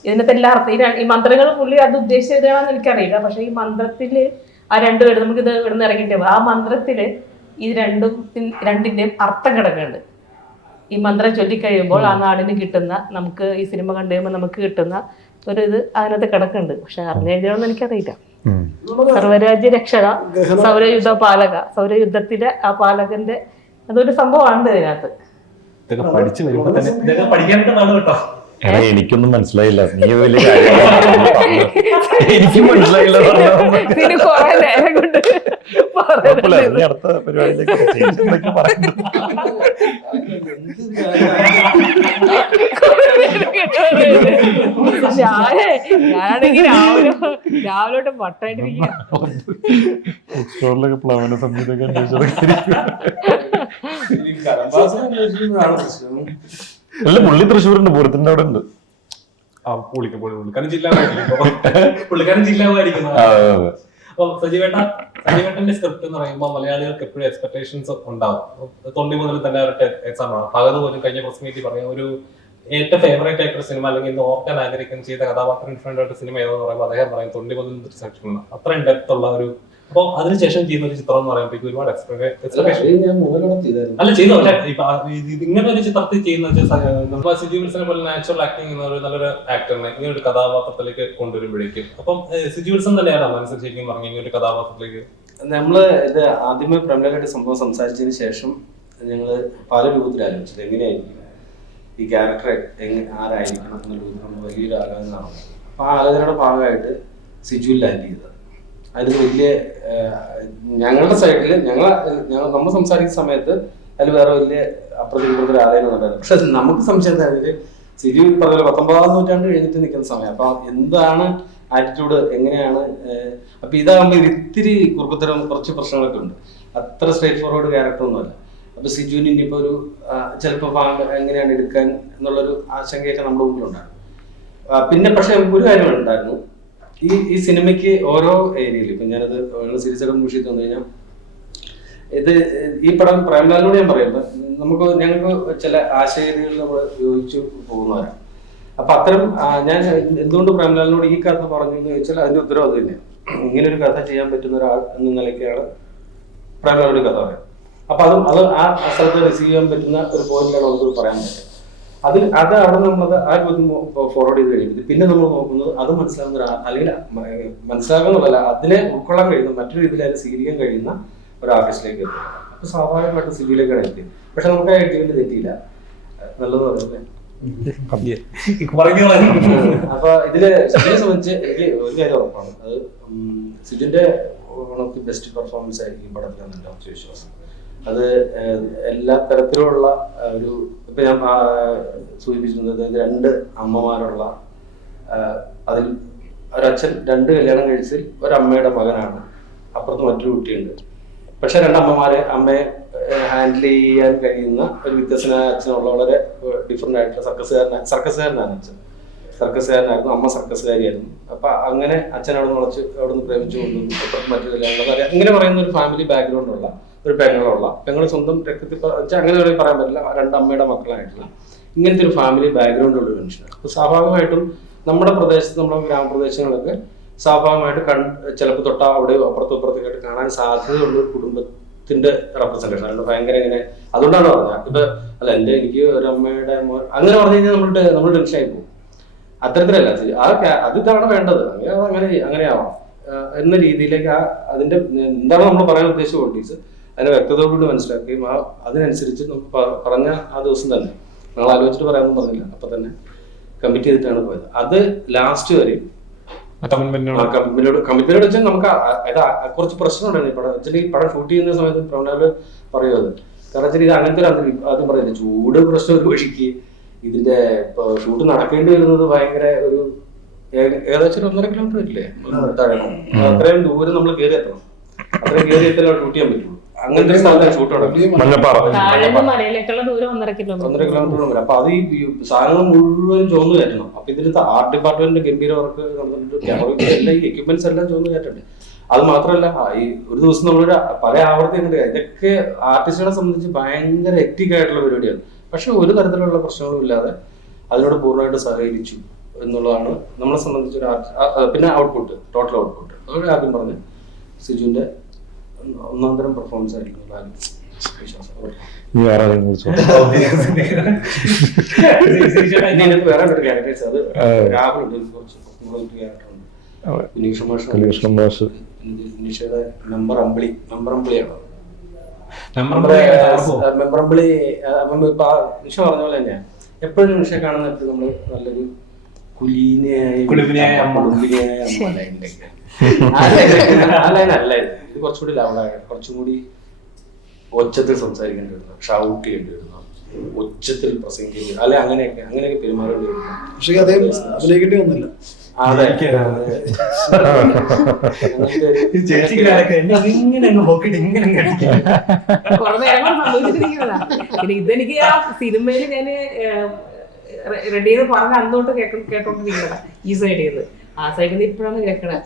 ഇതിനകത്ത് എല്ലാ അർത്ഥം ഈ മന്ത്രങ്ങൾ പുള്ളി അത് ഉദ്ദേശിച്ചതാണെന്ന് എനിക്കറിയില്ല. പക്ഷെ ഈ മന്ത്രത്തില് ആ 2 വേർഡ് നമുക്ക് ഇത് ഇവിടുന്ന് ഇറങ്ങിയിട്ട് ആ മന്ത്രത്തില് ഇത് രണ്ടിന്റെയും അർത്ഥം കിടക്കുന്നുണ്ട്. ഈ മന്ത്രം ചൊല്ലിക്കഴിയുമ്പോൾ ആ നാടിന് കിട്ടുന്ന, നമുക്ക് ഈ സിനിമ കണ്ടു കഴിയുമ്പോൾ നമുക്ക് കിട്ടുന്ന ഒരു ഇത് അതിനകത്ത് കിടക്കുന്നുണ്ട്. പക്ഷെ അറിഞ്ഞു കഴിഞ്ഞാൽ എനിക്കറിയില്ല. സർവരാജ്യ രക്ഷക, സൗരയുദ്ധ പാലക, സൗരയുദ്ധത്തിലെ ആ പാലകന്റെ അതൊരു സംഭവമാണ് ഇതിനകത്ത്. പഠിച്ചു വരുമ്പോ തന്നെ പഠിക്കാനായിട്ട് കേട്ടോ. എടാ എനിക്കൊന്നും മനസ്സിലായില്ല, നീ വലിയ കാര്യം എനിക്ക് മനസ്സിലായില്ല. പിന്നെ കൊറേ നേരം കൊണ്ട് കുഴപ്പമില്ല, നീ അടുത്ത പരിപാടിയിലേക്ക് പ്രത്യേകിച്ച് എന്തൊക്കെ പറയുന്നു. ഞാനാണെങ്കിൽ രാവിലെ തൊട്ട് മട്ടായിട്ടിരിക്കുക. സ്റ്റോറിലൊക്കെ പ്ലവന സംഗീതമൊക്കെ അന്വേഷിച്ചതൊക്കെ അല്ല, പുള്ളി തൃശ്ശൂരുണ്ട്, പൂരത്തിന്റെ അവിടെ ഉണ്ട്. പുള്ളിക്കാരൻ ജില്ലാവായിരിക്കും. അപ്പൊ സജീവേട്ടന്റെ സ്ക്രിപ്റ്റ് എന്ന് പറയുമ്പോൾ മലയാളികൾക്ക് എപ്പോഴും എക്സ്പെക്ടേഷൻസ് ഉണ്ടാവും. തൊണ്ടി മുതൽ തന്നെ അവരുടെ എക്സാം ആണ്. പകത് പോലും കഴിഞ്ഞ പ്രസ് മീറ്റിൽ പറഞ്ഞ ഒരു ഏറ്റവും ഫേവറേറ്റ് ആയിട്ടൊരു സിനിമ അല്ലെങ്കിൽ ഇന്ന് ഓർക്കാൻ ആഗ്രഹിക്കുന്ന ചെയ്ത കഥാപാത്രം ഡിഫറെന്റ് ആയിട്ട് സിനിമ ഏതെന്ന് പറയുമ്പോൾ അദ്ദേഹം പറയും തൊണ്ടി മുതൽ സെക്ഷൻ. അത്രയും ഡെപ്ത് ഉള്ള ഒരു, അപ്പോൾ അതിനുശേഷം ചെയ്യുന്ന ഒരു ചിത്രം എന്ന് പറയുമ്പോൾ ഒരുപാട് എക്സ്പെക്ടേഷൻ അല്ല ചെയ്യുന്നു. പക്ഷേ ഇങ്ങനെ ഒരു ചിത്രത്തിൽ ചെയ്യുന്ന സിജു വിൽസനെ പോലെ നാച്ചുറൽ ആക്ടിങ് ചെയ്യുന്ന ഒരു നല്ലൊരു ആക്ടറിനെ ഇങ്ങനെ ഒരു കഥാപാത്രത്തിലേക്ക് കൊണ്ടുവരുമ്പോഴേക്കും അപ്പം സിജു വിൽസൺ തന്നെയാണ് മനസ്സിലാക്കി പറഞ്ഞ ഇങ്ങനെ ഒരു കഥാപാത്രത്തിലേക്ക്. നമ്മള് ഇത് ആദ്യമേ പ്രമുഖരായിട്ട് സംഭവം സംസാരിച്ചതിന് ശേഷം ഞങ്ങള് പല രൂപത്തിൽ ആലോചിച്ചത് എങ്ങനെയായിരിക്കും ഈ ക്യാരക്ടർ ആരായിരിക്കണം എന്ന രൂപത്തിൽ വലിയൊരു ആലോചനയാണ്. അപ്പൊ ആ ആലോചനയുടെ ഭാഗമായിട്ട് സിജു ലാൻഡ് ചെയ്തത്. അതിൽ വലിയ ഞങ്ങളുടെ സൈഡിൽ നമ്മൾ സംസാരിക്കുന്ന സമയത്ത് അതിൽ വേറെ വലിയ അപ്രതികൂടുതൽ ആലോചന ഉണ്ടായിരുന്നു. പക്ഷെ നമുക്ക് സംശയത്തിൽ അതില് സിജു പറഞ്ഞ 19ാം നൂറ്റാണ്ട് കഴിഞ്ഞിട്ട് നിൽക്കുന്ന സമയം. അപ്പൊ എന്താണ് ആറ്റിറ്റ്യൂഡ്, എങ്ങനെയാണ്. അപ്പൊ ഇതാകുമ്പോൾ ഇത്തിരി കുറുക്കുത്തരം കുറച്ച് പ്രശ്നങ്ങളൊക്കെ ഉണ്ട്. അത്ര സ്ട്രേറ്റ് ഫോർവേഡ് ക്യാരക്ടർ ഒന്നുമല്ല. അപ്പൊ സിജുവിന് ഇനിയിപ്പോ ഒരു ചിലപ്പോൾ എങ്ങനെയാണ് എടുക്കാൻ എന്നുള്ളൊരു ആശങ്കയൊക്കെ നമ്മുടെ മുമ്പിലുണ്ടായിരുന്നു. പിന്നെ പക്ഷെ ഒരു കാര്യം ഉണ്ടായിരുന്നു, ഈ സിനിമയ്ക്ക് ഓരോ ഏരിയയിൽ ഇപ്പൊ ഞാനത് സീരിയസ് ആയിട്ട് വിഷയത്തിൽ വന്നു കഴിഞ്ഞാൽ ഇത് ഈ പടം പ്രേംലാലിനോട് ഞാൻ പറയുമ്പോൾ ഞങ്ങൾക്ക് ചില ആശയരീതികൾ നമ്മൾ യോജിച്ചു പോകുന്നവരാണ്. അപ്പൊ അത്തരം ഞാൻ എന്തുകൊണ്ട് പ്രേംലാലിനോട് ഈ കഥ പറഞ്ഞു എന്ന് ചോദിച്ചാൽ അതിന്റെ ഉത്തരവ് അത് തന്നെയാണ്. ഇങ്ങനെ ഒരു കഥ ചെയ്യാൻ പറ്റുന്ന ഒരാൾ എന്ന നിലയ്ക്കാണ് പ്രേംലാലിനോട് കഥ പറയാം. അപ്പൊ അത് ആ സ്ഥലത്ത് റിസീവ് ചെയ്യാൻ പറ്റുന്ന ഒരു പോയിന്റിലാണ് നമുക്ക് പറയാൻ പറ്റും. അത് അവിടെ നമ്മളത് ആ രൂപത്തിൽ ഫോർവേഡ് ചെയ്ത് കഴിയുമ്പോൾ പിന്നെ നമ്മൾ നോക്കുന്നത് അത് മനസ്സിലാകുന്ന അല്ലെങ്കിൽ മനസ്സിലാകുന്നതല്ല, അതിനെ ഉൾക്കൊള്ളാൻ കഴിയുന്ന മറ്റൊരു രീതിയിൽ അതിനെ സ്വീകരിക്കാൻ കഴിയുന്ന ഒരു ആർട്ടിസ്റ്റിലേക്ക് എത്തുക. അപ്പൊ സ്വാഭാവികമായിട്ട് സിജിയിലേക്കാണ് എത്തിയത്. പക്ഷെ നമുക്ക് ആ എഴുതിയിൽ തെറ്റിയില്ല, നല്ലത് പറയുന്നത്. അപ്പൊ ഇതില് സിജിനെ സംബന്ധിച്ച് എനിക്ക് ഒരു കാര്യം ഉറപ്പാണ്, അത് സിജിന്റെ one of the best performance ആയിരിക്കും പടത്തിലെന്ന് എൻ്റെ ഉറച്ച വിശ്വാസം. അത് എല്ലാ തരത്തിലുള്ള ഒരു, ഇപ്പൊ ഞാൻ സൂചിപ്പിച്ചിരുന്നത് 2 അമ്മമാരുള്ള, അതിൽ ഒരച്ഛൻ 2 കല്യാണം കഴിച്ചിൽ ഒരമ്മയുടെ മകനാണ്, അപ്പുറത്ത് മറ്റൊരു കുട്ടിയുണ്ട്. പക്ഷെ 2 അമ്മയെ ഹാൻഡിൽ ചെയ്യാൻ കഴിയുന്ന ഒരു വ്യത്യസ്തനായ അച്ഛനുള്ള വളരെ ഡിഫറെന്റ് ആയിട്ടുള്ള സർക്കസുകാരനാണ് അച്ഛൻ. സർക്കസുകാരനായിരുന്നു, അമ്മ സർക്കസുകാരിയായിരുന്നു. അപ്പൊ അങ്ങനെ അച്ഛൻ അവിടെ നിന്ന് പ്രേമിച്ചു കൊണ്ടുവന്നു, അപ്പുറത്ത് മറ്റു കല്യാണം, അങ്ങനെ പറയുന്ന ഒരു ഫാമിലി ബാക്ക്ഗ്രൗണ്ട് ഉള്ള ഒരു പെങ്ങൾ സ്വന്തം രക്തത്തിൽ അങ്ങനെ പറയാൻ പറ്റില്ല, 2 അമ്മയുടെ മക്കളായിട്ടുള്ള ഇങ്ങനത്തെ ഒരു ഫാമിലി ബാക്ക്ഗ്രൗണ്ട് ഉള്ള ഒരു മനുഷ്യനാണ്. അപ്പൊ സ്വാഭാവികമായിട്ടും നമ്മുടെ പ്രദേശത്ത്, നമ്മുടെ ഗ്രാമപ്രദേശങ്ങളിലൊക്കെ സ്വാഭാവികമായിട്ട് ചിലപ്പോൾ തൊട്ടാ അവിടെ അപ്പുറത്തേക്കായിട്ട് കാണാൻ സാധ്യതയുള്ള ഒരു കുടുംബത്തിന്റെ റെപ്രസെന്റേഷൻ ആണ് ഭയങ്കര. ഇങ്ങനെ അതുകൊണ്ടാണ് പറഞ്ഞത് ഇപ്പൊ അല്ല എനിക്ക് ഒരു അമ്മയുടെ അങ്ങനെ പറഞ്ഞു കഴിഞ്ഞാൽ നമ്മൾ ടെൻഷനായി പോകും. അത്തരത്തിലല്ല, അതിതാണ് വേണ്ടത്, അങ്ങനെയാവാം എന്ന രീതിയിലേക്ക് അതിന്റെ എന്താണ് നമ്മൾ പറയാൻ ഉദ്ദേശിച്ച ക്വാളിറ്റീസ് അതിനെ വ്യക്തതയോടുകൂടി മനസ്സിലാക്കുകയും അതിനനുസരിച്ച് നമുക്ക് പറഞ്ഞ ആ ദിവസം തന്നെ നമ്മൾ ആലോചിച്ചിട്ട് പറയാമെന്ന് പറഞ്ഞില്ല, അപ്പൊ തന്നെ കമ്മിറ്റ് ചെയ്തിട്ടാണ് പോയത്. അത് ലാസ്റ്റ് വരെ കമ്മിറ്റ്മെന്റോട് വെച്ചാൽ നമുക്ക് കുറച്ച് പ്രശ്നമുണ്ടായിരുന്നു. ഈ പടം വെച്ചാൽ ഈ പടം ഷൂട്ട് ചെയ്യുന്ന സമയത്ത് പ്രവണാല് പറയുന്നത്, കാരണം വെച്ചാൽ ഇത് അങ്ങനത്തെ ഒരു ആദ്യം പറയുന്നത് ചൂട് പ്രശ്നം ഒരു വഴിക്ക്, ഇതിന്റെ ഇപ്പൊ ഷൂട്ട് നടക്കേണ്ടി വരുന്നത് ഭയങ്കര ഒരു ഏകദേശം 1.5 കിലോമീറ്റർ വരില്ലേ താഴെ, അത്രയും ദൂരം നമ്മൾ കയറി എത്തണം. അത്രയും കയറി എത്തിയാലും ഷൂട്ട് ചെയ്യാൻ പറ്റുള്ളൂ. അങ്ങനത്തെ സ്ഥലത്താണ് ഷൂട്ട് നടക്കുന്നത്. 1.5 കിലോമീറ്റർ. അപ്പൊ അത് ഈ സാധനങ്ങൾ മുഴുവൻ ചോന്ന് കയറ്റണം. അപ്പൊ ഇതിന്റെ ആർട്ട് ഡിപ്പാർട്ട്മെന്റിന്റെ ഗംഭീര വർക്ക് നടന്നിട്ട് ക്യാമറ എല്ലാം ഈ എക്യുപ്മെന്റ്സ് എല്ലാം ചോന്ന് കയറ്റണ്ടേ. അത് മാത്രമല്ല ഈ ഒരു ദിവസം നമ്മളൊരു പല ആവർത്തി ഇതൊക്കെ ആർട്ടിസ്റ്റുകളെ സംബന്ധിച്ച് ഭയങ്കര ഹെക്റ്റിക് ആയിട്ടുള്ള പരിപാടിയാണ്. പക്ഷെ ഒരു തരത്തിലുള്ള പ്രശ്നങ്ങളും ഇല്ലാതെ അതിനോട് പൂർണ്ണമായിട്ട് സഹകരിച്ചു എന്നുള്ളതാണ് നമ്മളെ സംബന്ധിച്ചൊരു പിന്നെ ഔട്ട്പുട്ട്, ടോട്ടൽ ഔട്ട്പുട്ട്. അതോടെ ആദ്യം പറഞ്ഞ് സിജുവിന്റെ ഒന്നാന്തരം പെർഫോമൻസ് ആയിരിക്കും വിശ്വാസം. വേറെ ഒരു ക്യാരക്ടേഴ്സ്, അത് രാഹുലുണ്ട്, കുറച്ച് ക്യാരക്ടറുണ്ട്, നിഷയുടെ മെമ്പർ അമ്പിളിയാണ്. മെമ്പർ അമ്പിളി ഇപ്പൊ നിഷ പറഞ്ഞ പോലെ തന്നെയാണ്. എപ്പോഴും നിമിഷം കാണുന്ന എപ്പോഴും നമ്മള് നല്ലൊരു കുലീനയായ അമ്മ ലൈനിന്റെ ആ ലൈൻ അല്ലായിരുന്നു. ഇത് കുറച്ചുകൂടി ലവളായ, കുറച്ചും കൂടി ഒച്ചത്തിൽ സംസാരിക്കേണ്ടി വരുന്നു, ഷൗട്ട് ചെയ്യേണ്ടി വരുന്നു, ഉച്ചത്തിൽ പ്രസംഗിക്കേണ്ടി വരും, അല്ലെ അങ്ങനെയൊക്കെ പെരുമാറേണ്ടി വരുന്നു. പക്ഷേ അദ്ദേഹം അഭിനയിക്കേണ്ടി വന്നില്ല. അതെ, പിന്നെ ഇതെനിക്ക് ആ സിനിമയിൽ ഞാന് റെഡി ചെയ്ത് പറഞ്ഞ അന്നോട്ട് കേട്ടോണ്ടിരിക്കണ ഈ സൈഡിൽ നിന്ന്, ആ സൈഡിൽ നിന്ന് ഇപ്പോഴാണ് കേൾക്കണേ.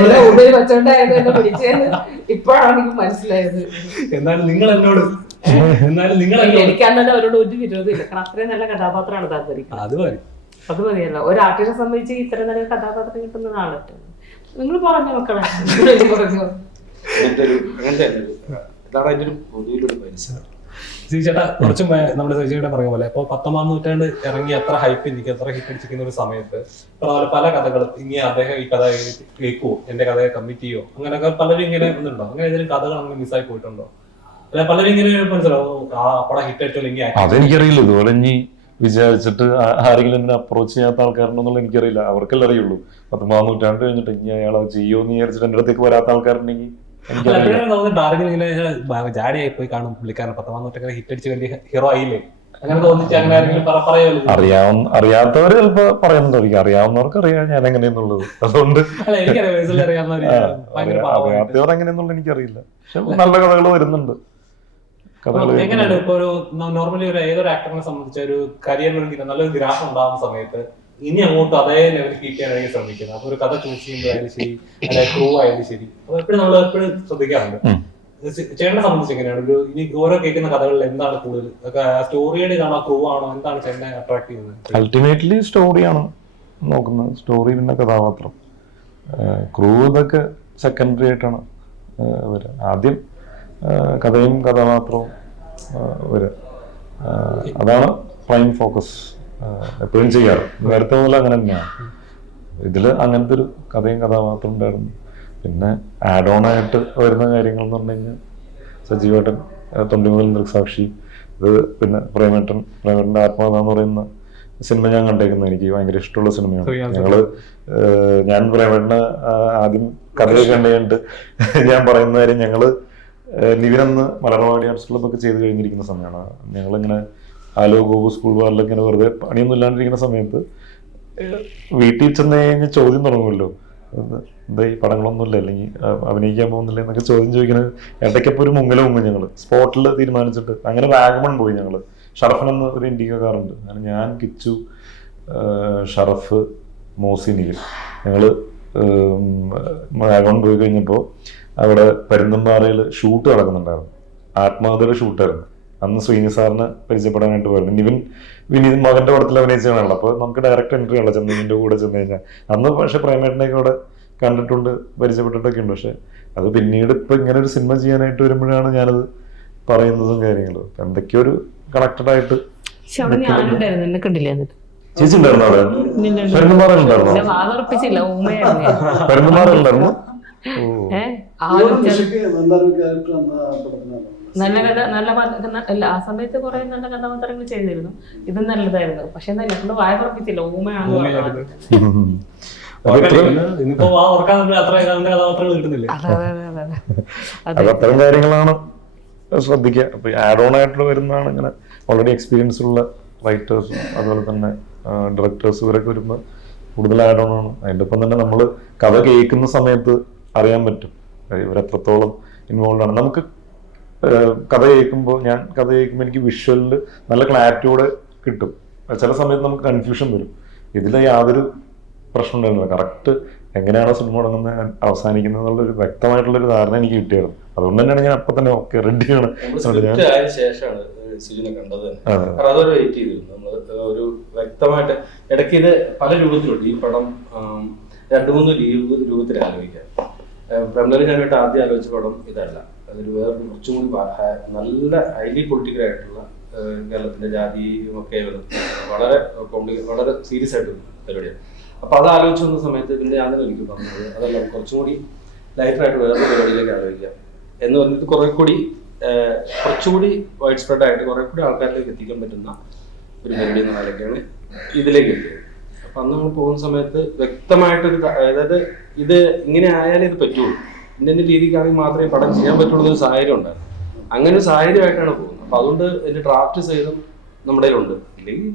എല്ലാം ഉള്ളിൽ വെച്ചോണ്ടായത് എന്നെ പിടിച്ചതെന്ന് ഇപ്പോഴാണ് എനിക്ക് മനസ്സിലായത്. എന്നാലും നിങ്ങൾ എന്നോട് എനിക്ക് അന്നല്ല അവരോട് ഒരു വിരോധമില്ല, കാരണം അത്രയും നല്ല കഥാപാത്രമാണ് താല്പര്യം. അത് മതിയല്ലോ ഒരു ആർട്ടിസ്റ്റിനെ സംബന്ധിച്ച് ഇത്ര നല്ല കഥാപാത്രം കിട്ടുന്നതാണ്. നിങ്ങൾ പറഞ്ഞ മക്കളെ പറഞ്ഞു ചേട്ടാ കുറച്ചും നമ്മുടെ ചേച്ചിയുടെ പറയുന്ന പോലെ ഇപ്പൊ 19ാം നൂറ്റാണ്ട് ഇറങ്ങി അത്ര ഹൈപ്പ് എനിക്ക് അത്ര ഹിറ്റ് അടിച്ചിരിക്കുന്ന ഒരു സമയത്ത് പല കഥകളും ഇനി അദ്ദേഹം ഈ കഥ കേൾക്കുവോ, എന്റെ കഥയെ കമ്മിറ്റ് ചെയ്യോ, അങ്ങനെയൊക്കെ പലരും ഇങ്ങനെ ഒന്നുണ്ടോ? അങ്ങനെ ഏതെങ്കിലും കഥകൾ അങ്ങനെ മിസ്സായി പോയിട്ടുണ്ടോ? അല്ലെ പലരും ഇങ്ങനെ മനസ്സിലാവും ആ പടം ഹിറ്റ് അടിച്ചോ ഇനി അതെനിക്കറിയില്ല. ഇതുപോലെ ഇനി വിചാരിച്ചിട്ട് ആരെങ്കിലും എന്നെ അപ്രോച്ച് ചെയ്യാത്ത ആൾക്കാരുണ്ടെന്നുള്ള എനിക്കറിയില്ല. അവർക്കല്ലേ അറിയുള്ളൂ. 19ാം നൂറ്റാണ്ട് കഴിഞ്ഞിട്ട് ഇനി അയാൾ ചെയ്യുമെന്ന് വിചാരിച്ചിട്ട് എന്റെ അടുത്തേക്ക് വരാത്ത ആൾക്കാരുണ്ടെങ്കിൽ ജാഡിയായി പോയി കാണും പുള്ളിക്കാരൻ 19ാം നൂറ്റാണ്ട് ഹിറ്റ് അടിച്ച് വലിയ ഹീറോ ആയില്ലേ, അങ്ങനെ തോന്നിച്ച് അങ്ങനെ ആരെങ്കിലും പറയുമല്ലോ. അറിയാത്തവര് ചിലപ്പോ പറയുന്നുണ്ടായിരിക്കും, അറിയാവുന്നവർക്ക് അറിയാം ഞാൻ എങ്ങനെയെന്നുള്ളത്. അതുകൊണ്ട് അറിയാത്തവർ എങ്ങനെയെന്നുള്ളത് എനിക്കറിയില്ല. പക്ഷെ നല്ല കഥകൾ വരുന്നുണ്ട്. എങ്ങനെയാണ് ഇപ്പൊ ഒരു നോർമലി ഏതൊരു ആക്ടറിനെ സംബന്ധിച്ച ഒരു കരിയറിന് നല്ലൊരു ഗ്രാഫ് ഉണ്ടാകുന്ന സമയത്ത് ഇനി അങ്ങോട്ട് അതേ ലെവൽ കീപ്പ് ചെയ്യാനായിരിക്കും ശ്രമിക്കുന്നത്. അപ്പൊ ഒരു കഥ ചൂസ് ചെയ്യുമ്പോഴായാലും ശരി, അല്ലെങ്കിൽ ക്രൂ ആയാലും ശരി, അപ്പൊ എപ്പോഴും നമ്മൾ എപ്പോഴും ശ്രദ്ധിക്കാറുണ്ട്. ചേട്ടനെ സംബന്ധിച്ച് എങ്ങനെയാണ് ഒരു ഇനി ഓരോ കേൾക്കുന്ന കഥകളിൽ എന്താണ് കൂടുതൽ സ്റ്റോറിയുടെ കാണോ ക്രൂ ആണോ, എന്താണ് ചേട്ടനെ അട്രാക്ട് ചെയ്യുന്നത്? അൾട്ടിമേറ്റ്ലി സ്റ്റോറിയാണ് നോക്കുന്നത്. സ്റ്റോറി പിന്നെ കഥാപാത്രം, ക്രൂ ഇതൊക്കെ സെക്കൻഡറി ആയിട്ടാണ് വരിക. ആദ്യം കഥയും കഥാപാത്രവും വരിക, അതാണ് പ്രൈം ഫോക്കസ് എപ്പോഴും ചെയ്യാറ്. നേരത്തെ പോലെ അങ്ങനെ തന്നെയാണ്. ഇതില് അങ്ങനത്തെ ഒരു കഥയും കഥാപാത്രം ഉണ്ടായിരുന്നു. പിന്നെ ആഡ് ഓൺ ആയിട്ട് വരുന്ന കാര്യങ്ങൾ എന്ന് പറഞ്ഞു കഴിഞ്ഞാൽ സജീവേട്ടൻ, തൊണ്ടിമുതൽ ദൃക്സാക്ഷി, ഇത് പിന്നെ പ്രേമേട്ടൻ്റെ ആത്മകഥ എന്ന് പറയുന്ന സിനിമ ഞാൻ കണ്ടേക്കുന്നത് എനിക്ക് ഭയങ്കര ഇഷ്ടമുള്ള സിനിമയാണ്. ഞാൻ പ്രേമേട്ടന് ആദ്യം കഥയൊക്കെ കണ്ടുകഴിഞ്ഞിട്ട് ഞാൻ പറയുന്ന കാര്യം, ഞങ്ങള് ലിവിനെന്ന് മലർവാടി ആർട്സ് ക്ലബ്ബൊക്കെ ചെയ്ത് കഴിഞ്ഞിരിക്കുന്ന സമയമാണ്. ഞങ്ങളിങ്ങനെ ആലോ ഗോപു സ്കൂൾ ബാറിലൊക്കെ ഇങ്ങനെ വെറുതെ പണിയൊന്നും ഇല്ലാണ്ടിരിക്കുന്ന സമയത്ത് വീട്ടിൽ ചെന്ന് കഴിഞ്ഞാൽ ചോദ്യം തുടങ്ങുമല്ലോ, എന്താ ഈ പടങ്ങളൊന്നുമില്ല, അല്ലെങ്കിൽ അഭിനയിക്കാൻ പോകുന്നില്ല എന്നൊക്കെ ചോദ്യം ചോദിക്കുന്നത്. ഇടയ്ക്കപ്പോൾ ഒരു മുങ്ങലും ഞങ്ങൾ സ്പോട്ടിൽ തീരുമാനിച്ചിട്ട് അങ്ങനെ വാഗമൺ പോയി. ഞങ്ങൾ ഷറഫിനെന്ന് ഒരു ഇൻഡിക്ക കാറുണ്ട്, അങ്ങനെ ഞാൻ, കിച്ചു, ഷറഫ്, മോസിനിൽ ഞങ്ങൾ വാഗമൺ പോയി കഴിഞ്ഞപ്പോൾ അവിടെ പരുന്തുംപാറയിൽ ഷൂട്ട് നടക്കുന്നുണ്ടായിരുന്നു. ആത്മകഥയുടെ ഷൂട്ടായിരുന്നു. അന്ന് ശ്രീനി സാറിനെ പരിചയപ്പെടാനായിട്ട് പോയിരുന്നു. വിനീത് മകന്റെ പടത്തിൽ അഭിനയിച്ചാണല്ലോ. അപ്പോൾ നമുക്ക് ഡയറക്റ്റ് എൻട്രി ഉള്ള ചെന്നൈൻ്റെ കൂടെ ചെന്ന് കഴിഞ്ഞാൽ അന്ന് പക്ഷെ പ്രേമേട്ടനെയൊക്കെ അവിടെ കണ്ടിട്ടുണ്ട്, പരിചയപ്പെട്ടിട്ടൊക്കെ ഉണ്ട്. പക്ഷെ അത് പിന്നീട് ഇപ്പൊ ഇങ്ങനെ ഒരു സിനിമ ചെയ്യാനായിട്ട് വരുമ്പോഴാണ് ഞാനത് പറയുന്നതും കാര്യങ്ങളും. എന്തൊക്കെയോ ഒരു കണക്റ്റഡ് ആയിട്ട്. ചേച്ചി ഉണ്ടായിരുന്നു അവിടെ? പെരുന്നുമാറുണ്ടായിരുന്നു? പെരുന്നുമാറുണ്ടായിരുന്നു. നല്ല കഥ, നല്ല ആ സമയത്ത് കുറെ നല്ല കഥാപാത്രങ്ങൾ ചെയ്തിരുന്നു. ഇത് നല്ലതായിരുന്നു. പക്ഷെ എന്താ ഞങ്ങള് വായ പറപ്പിച്ചില്ല, ഊമയാണെന്ന്. അത്തരം കാര്യങ്ങളാണ് ശ്രദ്ധിക്കുക. അപ്പൊ ആഡ് ഓൺ ആയിട്ട് വരുന്നതാണ് ഇങ്ങനെ ഓൾറെഡി എക്സ്പീരിയൻസ് ഉള്ള റൈറ്റേഴ്സും അതുപോലെ തന്നെ ഡയറക്ടേഴ്സ് ഇവരൊക്കെ വരുമ്പോൾ കൂടുതൽ ആഡ് ഓൺ ആണ്. അതിൻ്റെ ഒപ്പം തന്നെ നമ്മൾ കഥ കേൾക്കുന്ന സമയത്ത് അറിയാൻ പറ്റും ഇവരെത്രത്തോളം ഇൻവോൾവ് ആണ്. നമുക്ക് കഥ കേൾക്കുമ്പോൾ എനിക്ക് വിഷ്വലിൽ നല്ല ക്ലാരിറ്റിയോടെ കിട്ടും. ചില സമയത്ത് നമുക്ക് കൺഫ്യൂഷൻ വരും. ഇതിൽ യാതൊരു പ്രശ്നം ഉണ്ടായിരുന്നില്ല. കറക്റ്റ് എങ്ങനെയാണോ സിനിമ തുടങ്ങുന്നത് അവസാനിക്കുന്നത് എന്നുള്ളൊരു വ്യക്തമായിട്ടുള്ളൊരു ധാരണ എനിക്ക് കിട്ടിയായിരുന്നു. അതുകൊണ്ട് തന്നെയാണ് ഞാൻ അപ്പൊ തന്നെ ഓക്കെ റെഡിയാണ്. ശേഷമാണ് സുജിനെ കണ്ടത്. അതൊരു വെയിറ്റ് ചെയ്തിരുന്നു നമ്മള് ഒരു വ്യക്തമായിട്ട്. ഇടയ്ക്ക് ഇത് പല രൂപത്തിലുണ്ട് ഈ പടം. 2-3 രൂപത്തിൽ ആലോചിക്കാം. പ്രമുഖ ഞാനായിട്ട് ആദ്യം ആലോചിച്ച പടം ഇതല്ല. അതൊരു വേറെ കുറച്ചും കൂടി നല്ല ഹൈലി പൊളിറ്റിക്കൽ ആയിട്ടുള്ള കേരളത്തിന്റെ ജാതിയും ഒക്കെ വളരെ സീരിയസ് ആയിട്ട് പരിപാടിയാണ്. അപ്പൊ അത് ആലോചിച്ച് വന്ന സമയത്ത് പിന്നെ ഞാൻ തന്നെ എനിക്ക് പറഞ്ഞത് അതല്ല, കുറച്ചും കൂടി ലൈറ്ററായിട്ട് വേറൊരു പരിപാടിയിലേക്ക് ആലോചിക്കാം എന്ന് പറഞ്ഞിട്ട് കുറച്ചുകൂടി വൈഡ് സ്പ്രെഡ് ആയിട്ട് കുറെ കൂടി ആൾക്കാരിലേക്ക് എത്തിക്കാൻ പറ്റുന്ന ഒരു പരിപാടി എന്ന നിലയ്ക്കാണ് ഇതിലേക്ക് എത്തിയത്. അപ്പൊ അന്ന് നമ്മൾ പോകുന്ന സമയത്ത് വ്യക്തമായിട്ടൊരു അതായത് ഇത് ഇങ്ങനെ ആയാലേ ഇത് പറ്റുള്ളൂ, ഇന്ന രീതിക്കാണെങ്കിൽ മാത്രമേ പടം ചെയ്യാൻ പറ്റുള്ളൂ എന്നൊരു സാഹചര്യം ഉണ്ടായിരുന്നു. അങ്ങനെ ഒരു സാഹചര്യമായിട്ടാണ് പോകുന്നത്. അപ്പൊ അതുകൊണ്ട് ഇതിന്റെ ഡ്രാഫ്റ്റ് സഹിതം നമ്മുടെ കയ്യിലുണ്ട്, ഇല്ലെങ്കിൽ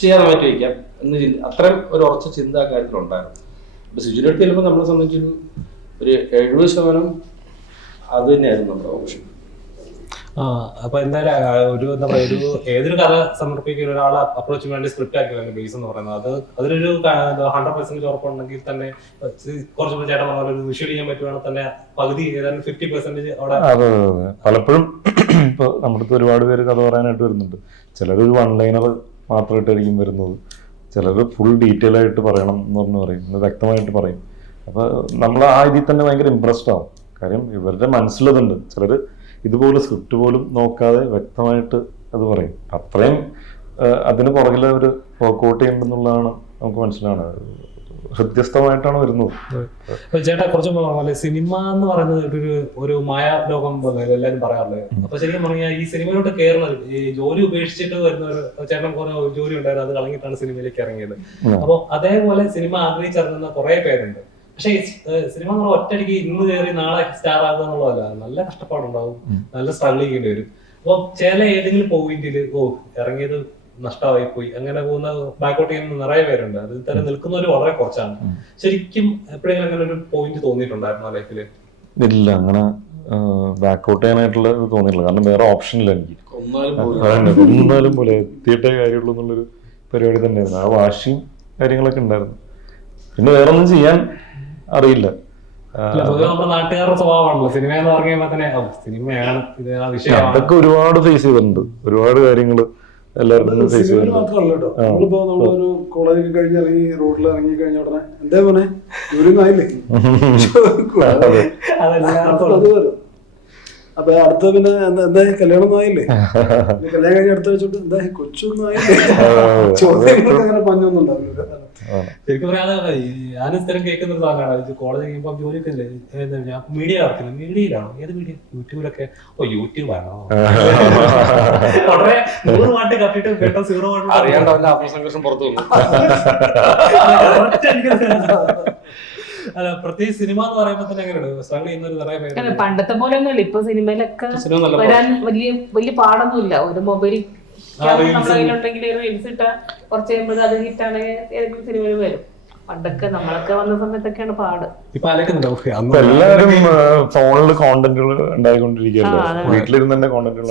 ചെയ്യാതെ മാറ്റി വയ്ക്കാം എന്ന് അത്രയും ഒരു ഉറച്ച ചിന്ത ആ കാര്യത്തിലുണ്ടായിരുന്നു. അപ്പൊ സിജുവിന്റെ അടുത്ത് ചെല്ലുമ്പോൾ നമ്മളെ സംബന്ധിച്ചൊരു 70% അത് തന്നെയായിരുന്നു നമ്മുടെ ഓപ്ഷൻ. അപ്പൊ എന്തായാലും ഒരു എന്താ പറയുക, ഒരു ഏതൊരു കഥ സമർപ്പിക്കുന്ന ഒരാളെ അപ്രോച്ച് വേണ്ടി സ്ക്രിപ്റ്റ് ആക്കിയല്ലോ ബേസ് എന്ന് പറയുന്നത്. അത് അതിലൊരു 100% ഉറപ്പുണ്ടെങ്കിൽ തന്നെ കുറച്ചുകൂടി ചേട്ടൻ പറഞ്ഞ ഒരു വിഷ്വൽ ചെയ്യാൻ പറ്റുവാണെങ്കിൽ തന്നെ പകുതി ഏതാണ്ട് 50% അവിടെ. അതെ അതെ, പലപ്പോഴും ഇപ്പൊ നമ്മുടെ അടുത്ത് ഒരുപാട് പേര് കഥ പറയാനായിട്ട് വരുന്നുണ്ട്. ചിലരൊരു 1 ലൈനർ മാത്രമായിട്ടായിരിക്കും വരുന്നത്, ചിലർ ഫുൾ ഡീറ്റെയിൽ ആയിട്ട് പറയണം എന്ന് പറയും, വ്യക്തമായിട്ട് പറയും. അപ്പൊ നമ്മൾ ആ ഇതിൽ തന്നെ ഭയങ്കര ഇംപ്രസ്ഡ് ആവും. കാര്യം ഇവരുടെ മനസ്സിലതുണ്ട്. ചിലർ ഇതുപോലെ സ്ക്രിപ്റ്റ് പോലും നോക്കാതെ വ്യക്തമായിട്ട് അത് പറയും. അത്രയും അതിന് പുറകിലെ ഒരു വർക്കൗട്ട് ചെയ്യുന്നുള്ളതാണ് നമുക്ക് മനസ്സിലാവുന്നത്. വ്യത്യസ്തമായിട്ടാണ് വരുന്നത്. ചേട്ടാ കുറച്ച് സിനിമ എന്ന് പറയുന്നത് ഒരു മായാ ലോകം പോലെ എല്ലാവരും പറയാറുള്ളത്. അപ്പൊ ശരിക്കും പറഞ്ഞാൽ ഈ സിനിമയിലോട്ട് കയറുന്നത് ഈ ജോലി ഉപേക്ഷിച്ചിട്ട് വരുന്ന ഒരു ചേട്ടൻ കുറെ ജോലി ഉണ്ടായിരുന്നു, അത് കളഞ്ഞിട്ടാണ് സിനിമയിലേക്ക് ഇറങ്ങിയത്. അപ്പൊ അതേപോലെ സിനിമ ആഗ്രഹിച്ചിറങ്ങുന്ന കുറെ പേരുണ്ട്. പക്ഷെ സിനിമ എന്ന് പറഞ്ഞാൽ ഒറ്റയടിക്ക് ഇന്ന് കയറി നാളെ സ്റ്റാർ ആകുക എന്നുള്ളതല്ല, നല്ല കഷ്ടപ്പാടുണ്ടാവും, നല്ല സ്ട്രഗിൾ ചെയ്യേണ്ടി വരും. അപ്പൊ ചില ഏതെങ്കിലും പോയിന്റില് ഇറങ്ങിയത് നഷ്ടമായി പോയി അങ്ങനെ പോകുന്ന ബാക്കൗട്ട് ചെയ്യുന്ന നിറയെ പേരുണ്ട്. അതിൽ തന്നെ നിൽക്കുന്നവർ വളരെ കുറച്ചാണ്. ശരിക്കും എപ്പോഴെങ്കിലും അങ്ങനെ ഒരു പോയിന്റ് തോന്നിയിട്ടുണ്ടായിരുന്നു ലൈഫില്? ഇല്ല, അങ്ങനെ ബാക്കൗട്ട് ചെയ്യാനായിട്ടുള്ള ഇത് തോന്നിയില്ല. കാരണം വേറെ ഓപ്ഷൻ ഇല്ല എനിക്ക്. ഒന്നാലും പോലെ എത്തിയിട്ടേ കാര്യമുള്ളൂ എന്നുള്ളൊരു പരിപാടി തന്നെയായിരുന്നു. ആ വാശിയും കാര്യങ്ങളൊക്കെ ഉണ്ടായിരുന്നു. പിന്നെ വേറെ ഒന്നും ചെയ്യാൻ അറിയില്ല. നമ്മുടെ നാട്ടുകാരുടെ സ്വഭാവമാണല്ലോ സിനിമ എന്ന് പറയുമ്പോ തന്നെ സിനിമയാണ് ഇത് ആ വിഷയം. അതൊക്കെ ഒരുപാട് ഫേസ് ചെയ്തിട്ടുണ്ട്, ഒരുപാട് കാര്യങ്ങള് എല്ലാവർക്കും ഫേസ് ചെയ്തിട്ടുണ്ട്. മാത്രമല്ല കേട്ടോ, നമ്മളിപ്പോ നമ്മളൊരു കോളേജ് കഴിഞ്ഞ് ഇറങ്ങി റോഡിൽ ഇറങ്ങി കഴിഞ്ഞ ഉടനെ എന്താ മോനെ ജോലിയൊന്നും ആയില്ലേ അത് വരും. അപ്പൊ അടുത്ത പിന്നെ എന്താ കല്യാണം ആയില്ലേ, കല്യാണം കഴിഞ്ഞ അടുത്ത വെച്ചോട്ട് എന്താ കൊച്ചൊന്നും ആയില്ലേ, ചോദ്യങ്ങൾക്ക് അങ്ങനെ പഞ്ഞൊന്നും ഉണ്ടാവില്ല. ശരിക്കും പറയാതെ ഞാനും സ്ഥിരം കേൾക്കുന്ന ഒരു സാധനമാണ്. കോളേജ് കഴിയുമ്പോൾ ജോലിയൊക്കെ ഇല്ലേ, ഞാൻ മീഡിയ നടക്കുന്നത്. മീഡിയയിലാണോ? ഏത് മീഡിയ? യൂട്യൂബിലൊക്കെ. യൂട്യൂബാണോ? വളരെ 100 പാട്ട് കട്ടിട്ട് കേട്ടോ 0 പാട്ട് അറിയാണ്ട് അവന്റെ ആത്മസംഘർഷം പുറത്തു വന്നു. അല്ല പ്രത്യേകിച്ച് സിനിമ എന്ന് പറയുമ്പോ തന്നെ എങ്ങനെയാണ് സ്ട്രഗിൾ ചെയ്യുന്ന നിറയെ പേര്. പണ്ടത്തെ പോലെ ഒന്നുമില്ല. ഇപ്പൊ സിനിമയിലൊക്കെ വരാൻ വലിയ പാടൊന്നുമില്ല. ഒരു മൊബൈൽ നമ്മുടെ കയ്യിലുണ്ടെങ്കിൽ റീൽസ് ഇട്ടാ കുറച്ച് കഴിയുമ്പോൾ അത് ഹിറ്റാണ്, ഏതെങ്കിലും സിനിമയിൽ വരും. പണ്ടൊക്കെ നമ്മളൊക്കെ വന്ന സമയത്തൊക്കെയാണ് പാട്. എല്ലാവരും ഫോണില് കോണ്ടന്റുകൾ ഉണ്ടായിക്കൊണ്ടിരിക്കുകയല്ലേ, വീട്ടിലിരുന്ന് തന്നെ കോണ്ടന്റുകൾ.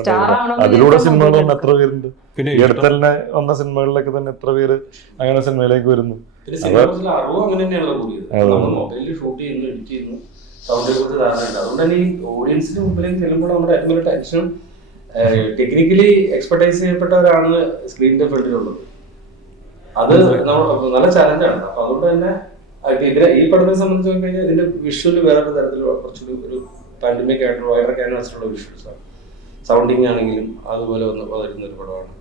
അതിലൂടെ സിനിമകൾ വന്ന് എത്ര പേരുണ്ട്. പിന്നെ ഈ അടുത്ത് തന്നെ വന്ന സിനിമകളിലൊക്കെ തന്നെ എത്ര പേര് അങ്ങനെ സിനിമയിലേക്ക് വരുന്നു. മൊബൈലിൽ ഷൂട്ട് ചെയ്യുന്നു, എഡിറ്റ് ചെയ്യുന്നു, സൗണ്ടിനെ കുറിച്ച് ധാരണയുണ്ട്. അതുകൊണ്ട് തന്നെ ഈ ഓഡിയൻസിന് മുമ്പിലേക്ക് ചെല്ലുമ്പോൾ നമ്മുടെ ഏറ്റവും ടെൻഷനും ടെക്നിക്കലി എക്സ്പെർട്ടൈസ് ചെയ്യപ്പെട്ടവരാണ് സ്ക്രീനിന്റെ ഫ്രണ്ടിലുള്ളത്. അത് നല്ല ചലഞ്ചാണ്. അപ്പൊ അതുകൊണ്ട് തന്നെ ഇതിനെ ഈ പടത്തെ സംബന്ധിച്ച് കഴിഞ്ഞാൽ ഇതിന്റെ വിഷ്വല് വേറൊരു തരത്തിൽ കുറച്ചുകൂടി ഒരു പാൻഡമിക് ആയിട്ടുള്ള വയർ ക്യാൻവാസിലുള്ള വിഷ്വൽസ് ആണ്. സൗണ്ടിങ് ആണെങ്കിലും അതുപോലെ വരുന്ന ഒരു പടമാണ്.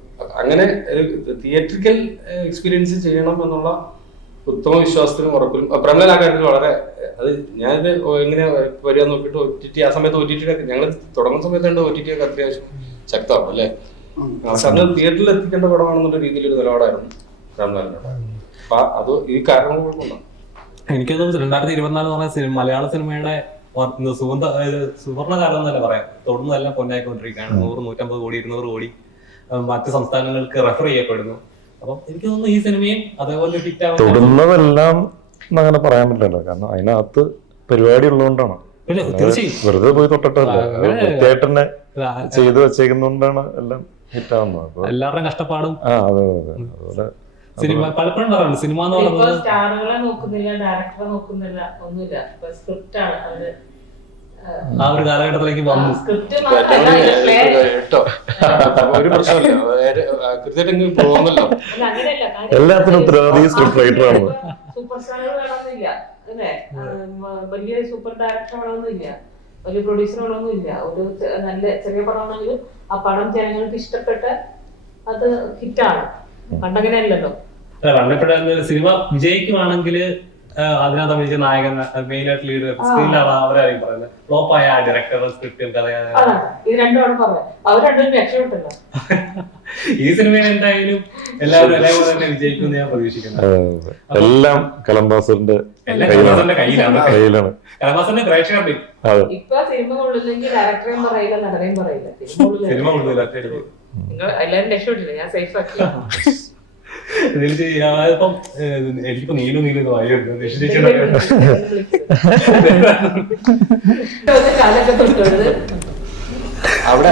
അങ്ങനെ ഒരു തിയേറ്ററിക്കൽ എക്സ്പീരിയൻസ് ചെയ്യണം എന്നുള്ള ഉത്തമ വിശ്വാസത്തിനും ഉറപ്പിലും പ്രമേല ആ കാര്യത്തിൽ വളരെ അത് ഞാനിത് എങ്ങനെ വരിക നോക്കിയിട്ട് OTT ആ സമയത്ത് OTT ഞങ്ങൾ തുടങ്ങുന്ന സമയത്ത് ഉണ്ട് OTT ഒക്കെ അത്യാവശ്യം ശക്തമാണ് അല്ലേ. അന്ന് തിയേറ്ററിൽ എത്തിക്കേണ്ട പടമാണെന്നുള്ള രീതിയിലൊരു നിലപാടായിരുന്നു പ്രമേലിനോട്. അപ്പൊ അത് ഈ കാരണങ്ങൾ കൊണ്ടാണ് എനിക്കത് 2024 എന്ന് പറഞ്ഞ മലയാള സിനിമയുടെ സുവർണ്ണകാലം എന്ന് തന്നെ പറയാം. തൊടുന്നതെല്ലാം പൊന്നായിക്കൊണ്ടിരിക്കുകയാണ്. 100-150 കോടി 200 കോടി മറ്റ് സംസ്ഥാനങ്ങൾക്ക് റെഫർ ചെയ്യപ്പെടുന്നു. അപ്പം എനിക്ക് തോന്നുന്നു ഈ സിനിമയും അതേപോലെ തൊടുന്നതെല്ലാം അങ്ങനെ പറയാൻ പറ്റില്ലല്ലോ. കാരണം അതിനകത്ത് പരിപാടി ഉള്ളതുകൊണ്ടാണ്. വെറുതെ പോയി തൊട്ടിട്ടല്ല, വൃത്തിയായിട്ടെന്നെ ചെയ്ത് വെച്ചേക്കുന്നതുകൊണ്ടാണ് എല്ലാം ഹിറ്റാവുന്നത്. എല്ലാവരുടെയും കഷ്ടപ്പാടും. അതെ അതെ. അതുപോലെ സിനിമ പലപ്പോഴും പറയുന്നത് സിനിമ എന്ന് പറയുന്നത് സ്റ്റാറുകളെ നോക്കുന്നില്ല, ഡയറക്ടറെ നോക്കുന്നില്ല, ഒന്നുമില്ല. സ്ക്രിപ്റ്റ് ആണ് അവര് ആ ഒരു കാലഘട്ടത്തിലേക്ക് വന്നു. കേട്ടോ ഒരു പ്രശ്നമല്ല, കൃത്യമായിട്ട് പോകുന്നല്ലോ. എല്ലാത്തിനും ഉത്തരവാദി സ്ക്രിപ്റ്റ് റൈറ്റർ ആണ്. സൂപ്പർ സ്റ്റാറുകൾ വേണമെന്നില്ല അല്ലേ, വലിയ സൂപ്പർ ഡയറക്ടർ വേണമെന്നില്ല, വലിയ പ്രൊഡ്യൂസർ വേണമെന്നില്ല. ഒരു നല്ല ചെറിയ പടമാണെങ്കിലും ആ പടം ജനങ്ങൾക്ക് ഇഷ്ടപ്പെട്ട് അത് ഹിറ്റാണ്. പണ്ടങ്ങനെ അല്ലല്ലോ. പണ്ടപ്പോഴ സിനിമ വിജയിക്കുവാണെങ്കിൽ അതിനകത്ത് അഭിനയിച്ച നായകൻ മെയിനായിട്ട് ലീഡ് സ്ക്രീനിലാണ് അവരായിരിക്കും പറയുന്നത്. ഫ്ലോപ്പായ ഡയറക്ടർ സ്ക്രിപ്റ്റും കഥ ഇത് രണ്ടുമാണ് പറയാം. അവർ രണ്ടും രക്ഷപ്പെട്ടല്ലോ. ഈ സിനിമയിൽ എന്തായാലും എല്ലാവരും ഒരേപോലെ തന്നെ വിജയിക്കുമെന്ന് ഞാൻ പ്രതീക്ഷിക്കുന്നു. എല്ലാം കലംബാസറിന്റെ എല്ലാം കലംബാസറിന്റെ കയ്യിലാണ്. കയ്യിലാണ്. കലംബാസറിന്റെ പ്രേക്ഷകരുടെ അതെ. ഇപ്പൊ സിനിമ കൊള്ളില്ലെങ്കിൽ ഡയറക്ടറേയും പറയില്ല, നടനെയും പറയില്ല. സിനിമ കൊള്ളില്ല. നിങ്ങൾ എല്ലാരും രക്ഷപ്പെട്ടില്ല, ഞാൻ സേഫ് ആക്കി. ഇപ്പം എനിക്കിപ്പോ നീലു വായു കാലൊക്കെ തൊട്ടത് അവിടെ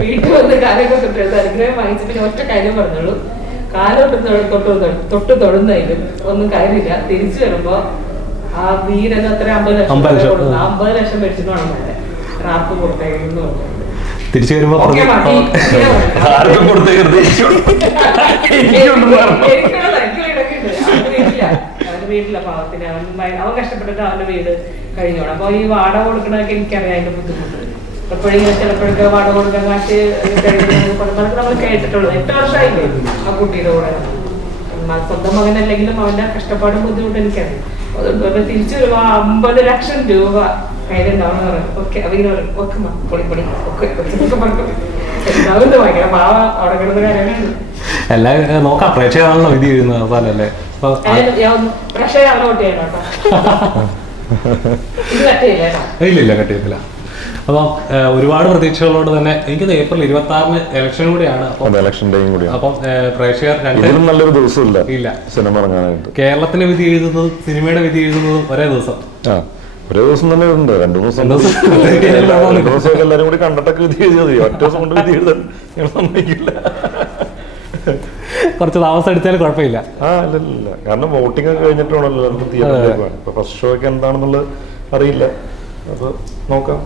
വീട്ടിൽ വന്ന് കാലൊക്കെ തൊട്ടത് അനുഗ്രഹം വാങ്ങിച്ചിട്ട് ഞാൻ ഒറ്റ കാര്യം പറഞ്ഞോളൂ. തൊട്ട് തൊടുന്നതിലും ഒന്നും കാര്യമില്ല. തിരിച്ചു വരുമ്പോ ആ വീടൊക്കെ അത്ര 50 ലക്ഷം 50 ലക്ഷം മേടിച്ചിട്ട് വേണം റാപ്പ് കൊടുത്തേക്കുന്നു. തിരിച്ചു വരുമ്പോ വീട്ടിലെ പാവത്തിന് അവൻ കഷ്ടപ്പെട്ടിട്ട് അവന്റെ വീട് കഴിഞ്ഞോണം. അപ്പൊ ഈ വാടക കൊടുക്കണതൊക്കെ എനിക്കറിയാം അതിന്റെ ബുദ്ധിമുട്ട്. എപ്പോഴെങ്കിലും ചിലപ്പോഴൊക്കെ വാടക കൊടുക്കാൻ കാശ് നമ്മൾ കേട്ടിട്ടുള്ളത്. 8 വർഷമായില്ലേ ആ കുട്ടിയുടെ കൂടെ. സ്വന്തം മകനല്ലെങ്കിലും അവന്റെ കഷ്ടപ്പാടും ബുദ്ധിമുട്ടും എനിക്കറിയാം. അതുകൊണ്ട് തിരിച്ചു വരുമ്പോ 50 ലക്ഷം രൂപ കയ്യിലുണ്ടാവണം പറയും. ഓക്കെ അവര് പറയും ഒക്കെ പൊളിപ്പൊടി ഒക്കെ പറഞ്ഞു. എന്താവുന്നത് ഭയങ്കര പാവ അവിടെ കിടന്ന കാര്യമാണ്. എല്ലാം നോക്കാം, പ്രേക്ഷകരാണല്ലോ വിധി എഴുതുന്നത് അവസാനല്ലേ. പ്രേക്ഷകർ അവരെ വോട്ട് ചെയ്യണം കേട്ടോ. ഇത് കട്ട് ചെയ്യില്ല. ഇല്ല കട്ട് ചെയ്തില്ല. അപ്പം ഒരുപാട് പ്രതീക്ഷകളോട് തന്നെ എനിക്കത് ഏപ്രിൽ 26 ഇലക്ഷൻ കൂടിയാണ്. ഇലക്ഷൻ ഡേയും കൂടിയാണ്. അപ്പം പ്രേക്ഷകർ നല്ലൊരു ദിവസമില്ല ഇല്ല സിനിമ ഇറങ്ങാനായിട്ട്. കേരളത്തിന്റെ വിധി എഴുതുന്നതും സിനിമയുടെ വിധി എഴുതുന്നതും ഒരേ ദിവസം. ഒരേ ദിവസം തന്നെ ഉണ്ട്. 2 ദിവസം എല്ലാരും കൂടി കണ്ടിട്ടൊക്കെ വിധി എഴുതിയത്. ഒറ്റ ദിവസം കൊണ്ട് വിധി എഴുതാൻ ഞങ്ങൾ സമ്മതിക്കില്ല. കുറച്ച് താമസം എടുത്താലും കുഴപ്പമില്ല. ഇല്ല, കാരണം വോട്ടിംഗ് ഒക്കെ കഴിഞ്ഞിട്ടാണല്ലോ എല്ലാവർക്കും തിയേറ്ററിലേക്ക് പോകാൻ. ഇപ്പൊ ഫസ്റ്റ് ഷോ ഒക്കെ എന്താണെന്നുള്ളത് അറിയില്ല. അപ്പൊ നോക്കാം.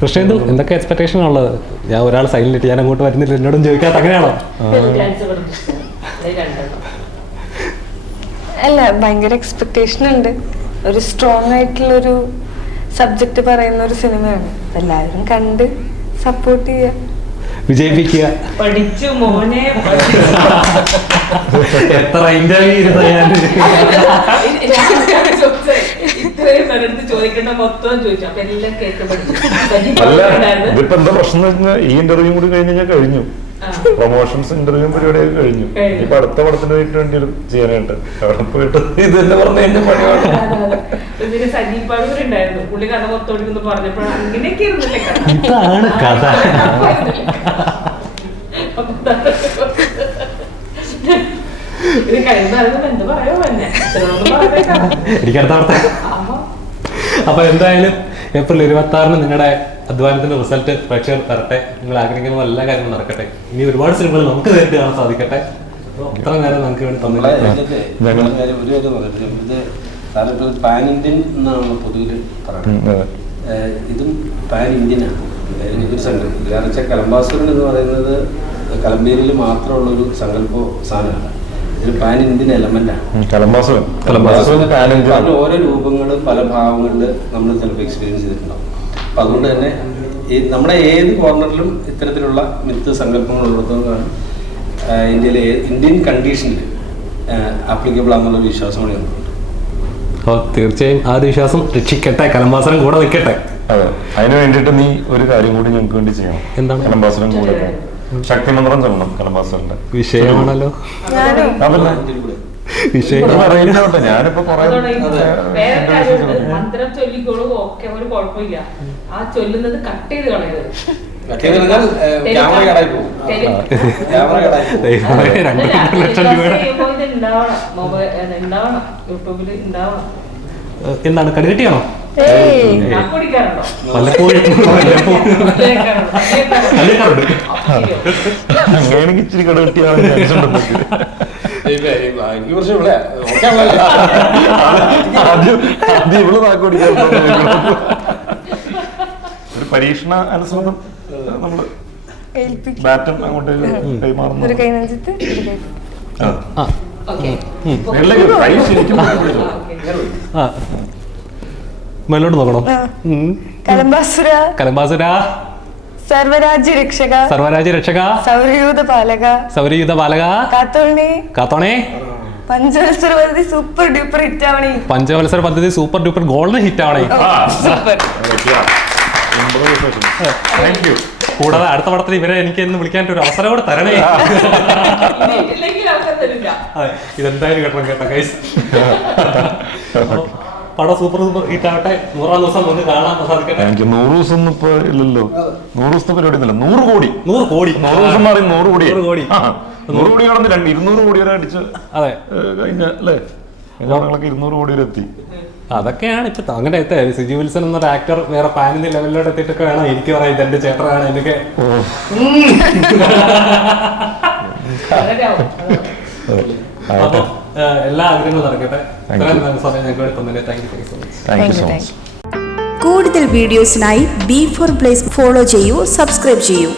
കൃഷ്ണേന്ദു എന്തൊക്കെ എക്സ്പെക്ടേഷൻ ഉള്ളത്? ഞാൻ ഒരാൾ സൈലന്റ്, ഞാൻ അങ്ങോട്ട് വരുന്നില്ല, എന്നോടും ചോദിക്കാത്ത അങ്ങനെയാണോ? അല്ല, ഭയങ്കര എക്സ്പെക്ടേഷൻ ഉണ്ട്. ഒരു സ്ട്രോങ് ആയിട്ടുള്ളൊരു സബ്ജക്റ്റ് പറയുന്ന ഒരു സിനിമയാണ്. എല്ലാവരും കണ്ട് സപ്പോർട്ട് ചെയ്യുക, വിജയിപ്പിക്കുക. പഠിച്ചു മോനെ. എത്ര ഇന്റർവ്യൂ ഇത്രയും പേരെടുത്ത് ചോദിക്കേണ്ട മൊത്തം ചോദിച്ചു. അപ്പൊ എല്ലാം അല്ല, ഇതിപ്പോ എന്താ പ്രശ്നം എന്ന് വെച്ചാൽ ഈ ഇന്റർവ്യൂ കൂടി കഴിഞ്ഞാൽ കഴിഞ്ഞു. പ്രൊമോഷൻസ് ഇന്റർവ്യൂ പരിപാടിയൊക്കെ കഴിഞ്ഞു. ഇപ്പൊ അടുത്ത പടത്തിന് വേണ്ടി ചെയ്യാനായിട്ട് അവിടെ പോയിട്ട് ഇത് തന്നെ പറഞ്ഞു കഴിഞ്ഞാൽ പണിയാണ്. പിന്നെ സജീവ് പാടൂരുണ്ടായിരുന്നു. പുള്ളി കഥ മൊത്തോടിക്കുന്നു പറഞ്ഞപ്പോൾ അങ്ങനെയൊക്കെ ഇരുന്നില്ലേ കഥ. ഇതാണ് കഥ. ഇത് കഴിഞ്ഞാലും എന്ത് പറയോ തന്നെ എനിക്കടുത്ത വാർത്ത. അപ്പൊ എന്തായാലും ഏപ്രിൽ 26 നിങ്ങളുടെ അധ്വാനത്തിന്റെ റിസൾട്ട് പ്രേക്ഷകർ തരട്ടെ. നിങ്ങൾ ആഗ്രഹിക്കുന്ന എല്ലാ കാര്യങ്ങളും നടക്കട്ടെ. ഇനി ഒരുപാട് സിനിമകൾ നമുക്ക് നേരിട്ട് കാണാൻ സാധിക്കട്ടെ. അത്ര നേരം നമുക്ക് വേണ്ടി തന്നില്ല. പാൻ ഇന്ത്യൻ എന്നാണ് പൊതുവിൽ പറയുന്നത്. ഇതും പാൻ ഇന്ത്യനാണ് ഒരു സങ്കല്പം. കാരണം വെച്ചാൽ കലംബാസുരൻ എന്ന് പറയുന്നത് കലമ്പേരിയിൽ മാത്രമുള്ളൊരു സങ്കല്പ സാധനമല്ല. ഒരു പാൻ ഇന്ത്യൻ എലമെന്റാണ് കലംബാസുരൻ. കാരണം ഓരോ രൂപങ്ങളും പല ഭാവങ്ങളിൽ നമ്മൾ ചിലപ്പോൾ എക്സ്പീരിയൻസ് ചെയ്തിട്ടുണ്ടാവും. അപ്പം അതുകൊണ്ട് തന്നെ ഈ നമ്മുടെ ഏത് കോർണറിലും ഇത്തരത്തിലുള്ള മിത്ത് സങ്കല്പങ്ങൾ ഉള്ളിടത്തോളം ഇന്ത്യയിലെ ഇന്ത്യൻ കണ്ടീഷനിൽ ആപ്ലിക്കബിൾ ആണെന്നുള്ള വിശ്വാസം കൂടി ഉണ്ട്. അപ്പോൾ തീർച്ചയായും ആ വിശ്വാസം രക്ഷിക്കട്ടെ, കലംബാസുരൻ കൂടെ നിൽക്കട്ടെ. അതെ, അതിന് വേണ്ടിയിട്ട് നീ ഒരു കാര്യം കൂടി ഞങ്ങൾക്ക് വേണ്ടി ചെയ്യണം. എന്താണ്? കലംബാസുരൻ കൂടെ ശക്തിമന്ത്രം ചൊല്ലണം കലംബാസുരന്റെ. വിഷയമാണല്ലോ അതല്ല വിഷയം അറിയില്ലോട്ടെ. ഞാനിപ്പോ മന്ത്രം ചൊല്ലിക്കോളൂ, ഒക്കെ ഒരു കുഴപ്പമില്ല. ആ ചൊല്ലുന്നത് കട്ട് ചെയ്ത് കളയരുത്. ഉണ്ടാവണം, യൂട്യൂബിൽ ഉണ്ടാവണം. എന്താണ് കടുകട്ടിയാണോ? കുടിക്കാറുണ്ടോ? വല്ലപ്പോഴും അങ്ങനെയാണെങ്കിൽ ഇച്ചിരി കടുകട്ടിയാണ്. ഇവള് നാക്കുപിടിക്കാൻ ഒരു പരീക്ഷണ അനുസൃതം നമ്മള് ബാറ്റൺ അങ്ങോട്ട് കൈമാറുന്നു. ഒരു കൈ നെഞ്ചത്ത് ഒരു കൈ. മേലോട്ട് നോക്കണം. കലംബാസുര കലംബാസുര സർവരാജ്യ രക്ഷക സർവരാജ്യ രക്ഷക സൗരയൂഥ പാലക സൗരയുധ ബാലക കാത്തോണേ പഞ്ചവത്സര പദ്ധതി സൂപ്പർ ഡ്യൂപ്പർ ഹിറ്റ് ആവണേ. പഞ്ചവത്സര പദ്ധതി സൂപ്പർ ഡ്യൂപ്പർ ഗോൾഡൻ ഹിറ്റ് ആവണേ. Thank you. കൂടാതെ അടുത്ത പടത്തിൽ ഇവരെ എനിക്ക് എന്ന് വിളിക്കാൻ ഒരു അവസരം കൂടെ തരണേ. ഇല്ലെങ്കിൽ അവർക്ക് തരില്ല. അതെ, ഇതെന്തായാലും കേട്ടോ ഗൈസ്. പടം സൂപ്പർ ഹിറ്റ് ആവട്ടെ. 100ാം ദിവസം ഒന്ന് കാണാൻ സാധിക്കട്ടെ. എനിക്ക് 100 ദിവസം ഒന്നും ഇപ്പൊ ഇല്ലല്ലോ. 100 ദിവസത്തെ പരിപാടി ഒന്നുമില്ല. 100 കോടി 100 ദിവസം മാറി 100 കോടി 100 കോടി 100 കോടി കടന്ന് 200 കോടി വരെ അടിച്ച് അതെ കഴിഞ്ഞ അല്ലേ ഞങ്ങളൊക്കെ 200 കോടി വരെ എത്തി. അതൊക്കെയാണ് ഇപ്പൊ അങ്ങനെ എത്തിയത്. സിജി വിൽസൺ എന്നൊരു ആക്ടർ വേറെ പാനിന്റെ ലെവലിലോട്ട് എത്തിയിട്ടൊക്കെ വേണം എനിക്ക് പറയാം ഇതെന്റെ ചേട്ടനാണ് എന്നൊക്കെ. അപ്പൊ എല്ലാ ആഗ്രഹങ്ങളും നടക്കട്ടെ. ഇത്രയും സമയം ഞങ്ങൾക്ക് വേണ്ടി തന്നതിന് താങ്ക് യു സോ മച്ച്. കൂടുതൽ വീഡിയോസിനായി B4 Place ഫോളോ ചെയ്യൂ, സബ്സ്ക്രൈബ് ചെയ്യൂ.